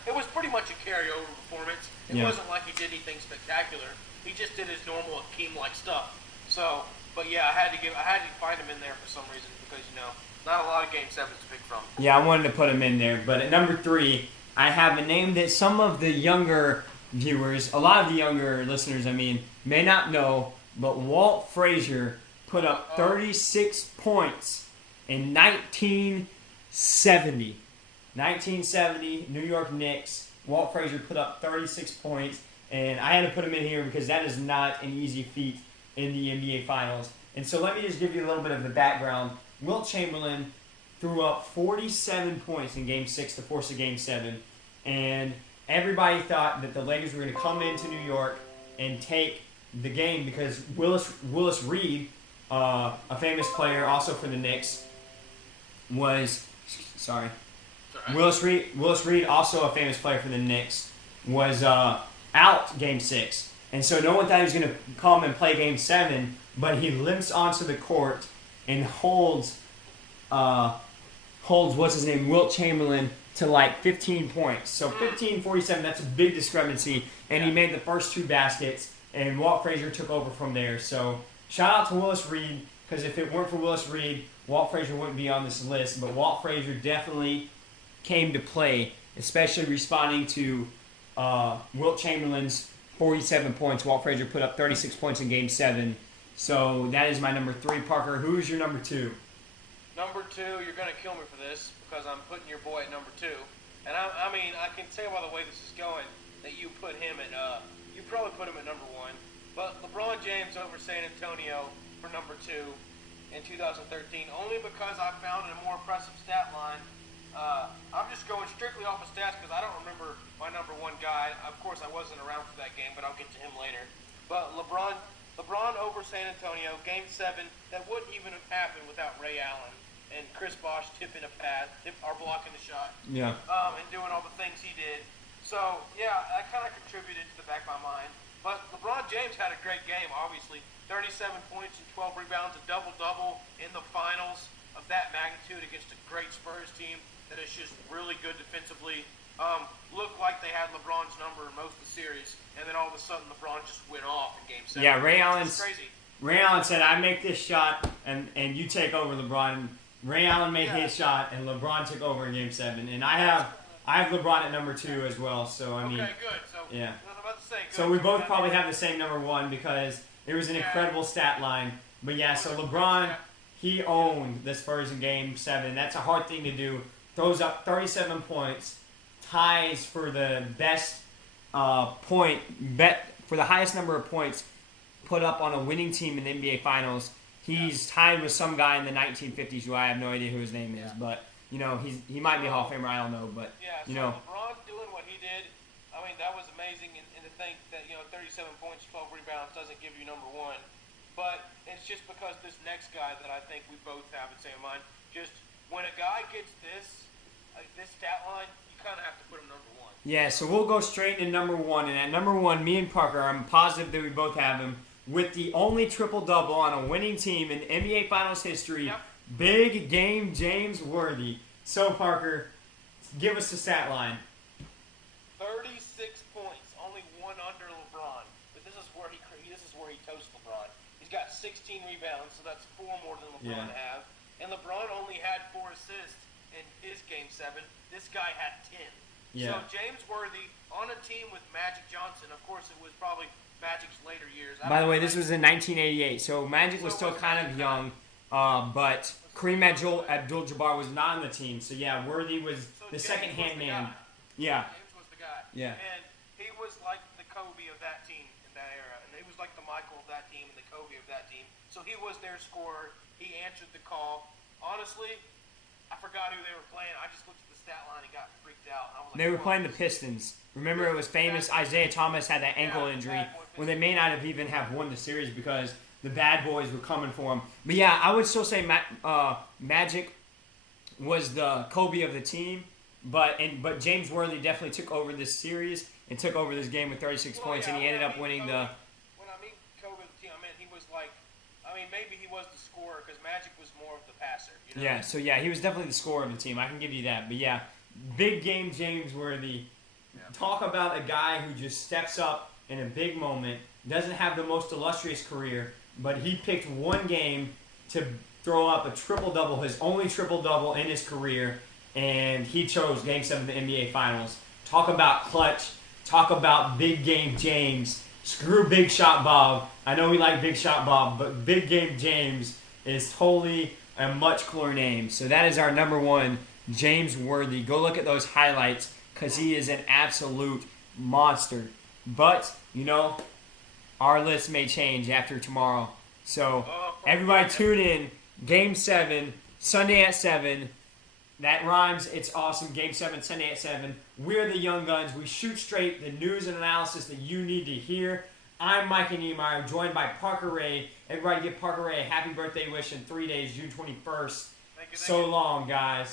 It was pretty much a carryover performance. It wasn't like he did anything spectacular. He just did his normal Hakeem-like stuff. So, but yeah, I had to find him in there for some reason because not a lot of Game 7s to pick from. yeah, I wanted to put him in there. But at number 3, I have a name that some of the younger viewers, a lot of the younger listeners, may not know, but Walt Frazier put up 36 points in 1970. 1970, New York Knicks. Walt Frazier put up 36 points, and I had to put him in here because that is not an easy feat in the NBA Finals. And so let me just give you a little bit of the background. Wilt Chamberlain threw up 47 points in Game 6 to force a Game 7, and everybody thought that the Lakers were going to come into New York and take the game because Willis Reed, a famous player also for the Knicks, was Willis Reed, also a famous player for the Knicks, was out Game 6, and so no one thought he was going to come and play Game 7, but he limps onto the court and holds what's his name, Wilt Chamberlain, to like 15 points. So 15-47, that's a big discrepancy, and he made the first 2 baskets, and Walt Frazier took over from there. So shout out to Willis Reed, because if it weren't for Willis Reed, Walt Frazier wouldn't be on this list, but Walt Frazier definitely came to play, especially responding to Wilt Chamberlain's 47 points. Walt Frazier put up 36 points in Game 7. So that is my number 3. Parker, who is your number 2? Number 2, you're going to kill me for this because I'm putting your boy at number 2. And I can tell by the way this is going that you put him at, you probably put him at number 1. But LeBron James over San Antonio for number 2 in 2013, only because I found a more impressive stat line. I'm just going strictly off of stats because I don't remember my number 1 guy. Of course, I wasn't around for that game, but I'll get to him later. But LeBron over San Antonio, Game 7, that wouldn't even have happened without Ray Allen and Chris Bosh tipping a pass, or blocking the shot. Yeah. And doing all the things he did. So, yeah, that kind of contributed to the back of my mind. But LeBron James had a great game, obviously. 37 points and 12 rebounds, a double-double in the finals of that magnitude against a great Spurs team that is just really good defensively. Looked like they had LeBron's number in most of the series, and then all of a sudden LeBron just went off in Game 7. Yeah, Ray Allen said, I make this shot, and you take over, LeBron. Ray Allen made his shot, and LeBron took over in Game 7. And I have LeBron at number 2 as well. So okay, good. So yeah. I was about to say, good. So we both probably have the same number 1 because it was an incredible stat line. But yeah, so LeBron, he owned the Spurs in Game 7. That's a hard thing to do. Throws up 37 points, ties for the best for the highest number of points put up on a winning team in the NBA Finals. He's tied with some guy in the 1950s who I have no idea who his name is, but he might be a Hall of Famer. I don't know, but LeBron doing what he did, that was amazing. And to think that 37 points, 12 rebounds doesn't give you number 1, but it's just because this next guy that I think we both have in the same mind. Just when a guy gets this stat line, you kind of have to put him number 1. Yeah, so we'll go straight to number 1, and at number 1, me and Parker, I'm positive that we both have him. With the only triple-double on a winning team in NBA Finals history, Big Game James Worthy. So, Parker, give us the stat line. 36 points, only 1 under LeBron. But this is where he toasts LeBron. He's got 16 rebounds, so that's 4 more than LeBron have. And LeBron only had 4 assists in his Game 7. This guy had 10. Yeah. So James Worthy on a team with Magic Johnson. Of course, it was probably Magic's later years. By the way, this was in 1988, so Magic was still kind of young, but Kareem Abdul-Jabbar was not on the team. So yeah, Worthy was the second-hand man. Yeah. James was the guy. Yeah. And he was like the Kobe of that team in that era, and he was like the Michael of that team and the Kobe of that team. So he was their scorer. He answered the call. Honestly, I forgot who they were playing. I just looked at the stat line and got freaked out. I was like, They were whoa, playing the this is Pistons. Remember, it was famous. Isaiah Thomas had that ankle yeah, injury bad boy where they may Pistons. not have even have won the series because the bad boys were coming for him. But yeah, I would still say Magic was the Kobe of the team. But James Worthy definitely took over this series and took over this game with 36 Well, points, yeah, and he ended up winning Kobe, the. when I mean Kobe the team, I mean he was like, I mean maybe he was the scorer because Magic was more of the passer. You know? Yeah, so yeah, he was definitely the scorer of the team. I can give you that. But yeah, big game James Worthy. Yeah. Talk about a guy who just steps up in a big moment, doesn't have the most illustrious career, but he picked one game to throw up a triple-double, his only triple-double in his career, and he chose Game 7 of the NBA Finals. Talk about clutch. Talk about big game James. Screw Big Shot Bob. I know we like Big Shot Bob, but Big Game James is totally a much cooler name. So that is our number one, James Worthy. Go look at those highlights because he is an absolute monster. But, you know, our list may change after tomorrow. So everybody tune in. Game 7, Sunday at 7. That rhymes. It's awesome. Game 7, Sunday at 7. We're the Young Guns. We shoot straight the news and analysis that you need to hear. I'm Mike Niemeyer, joined by Parker Ray. Everybody give Parker Ray a happy birthday wish in 3 days, June 21st. Thank you. So long, guys.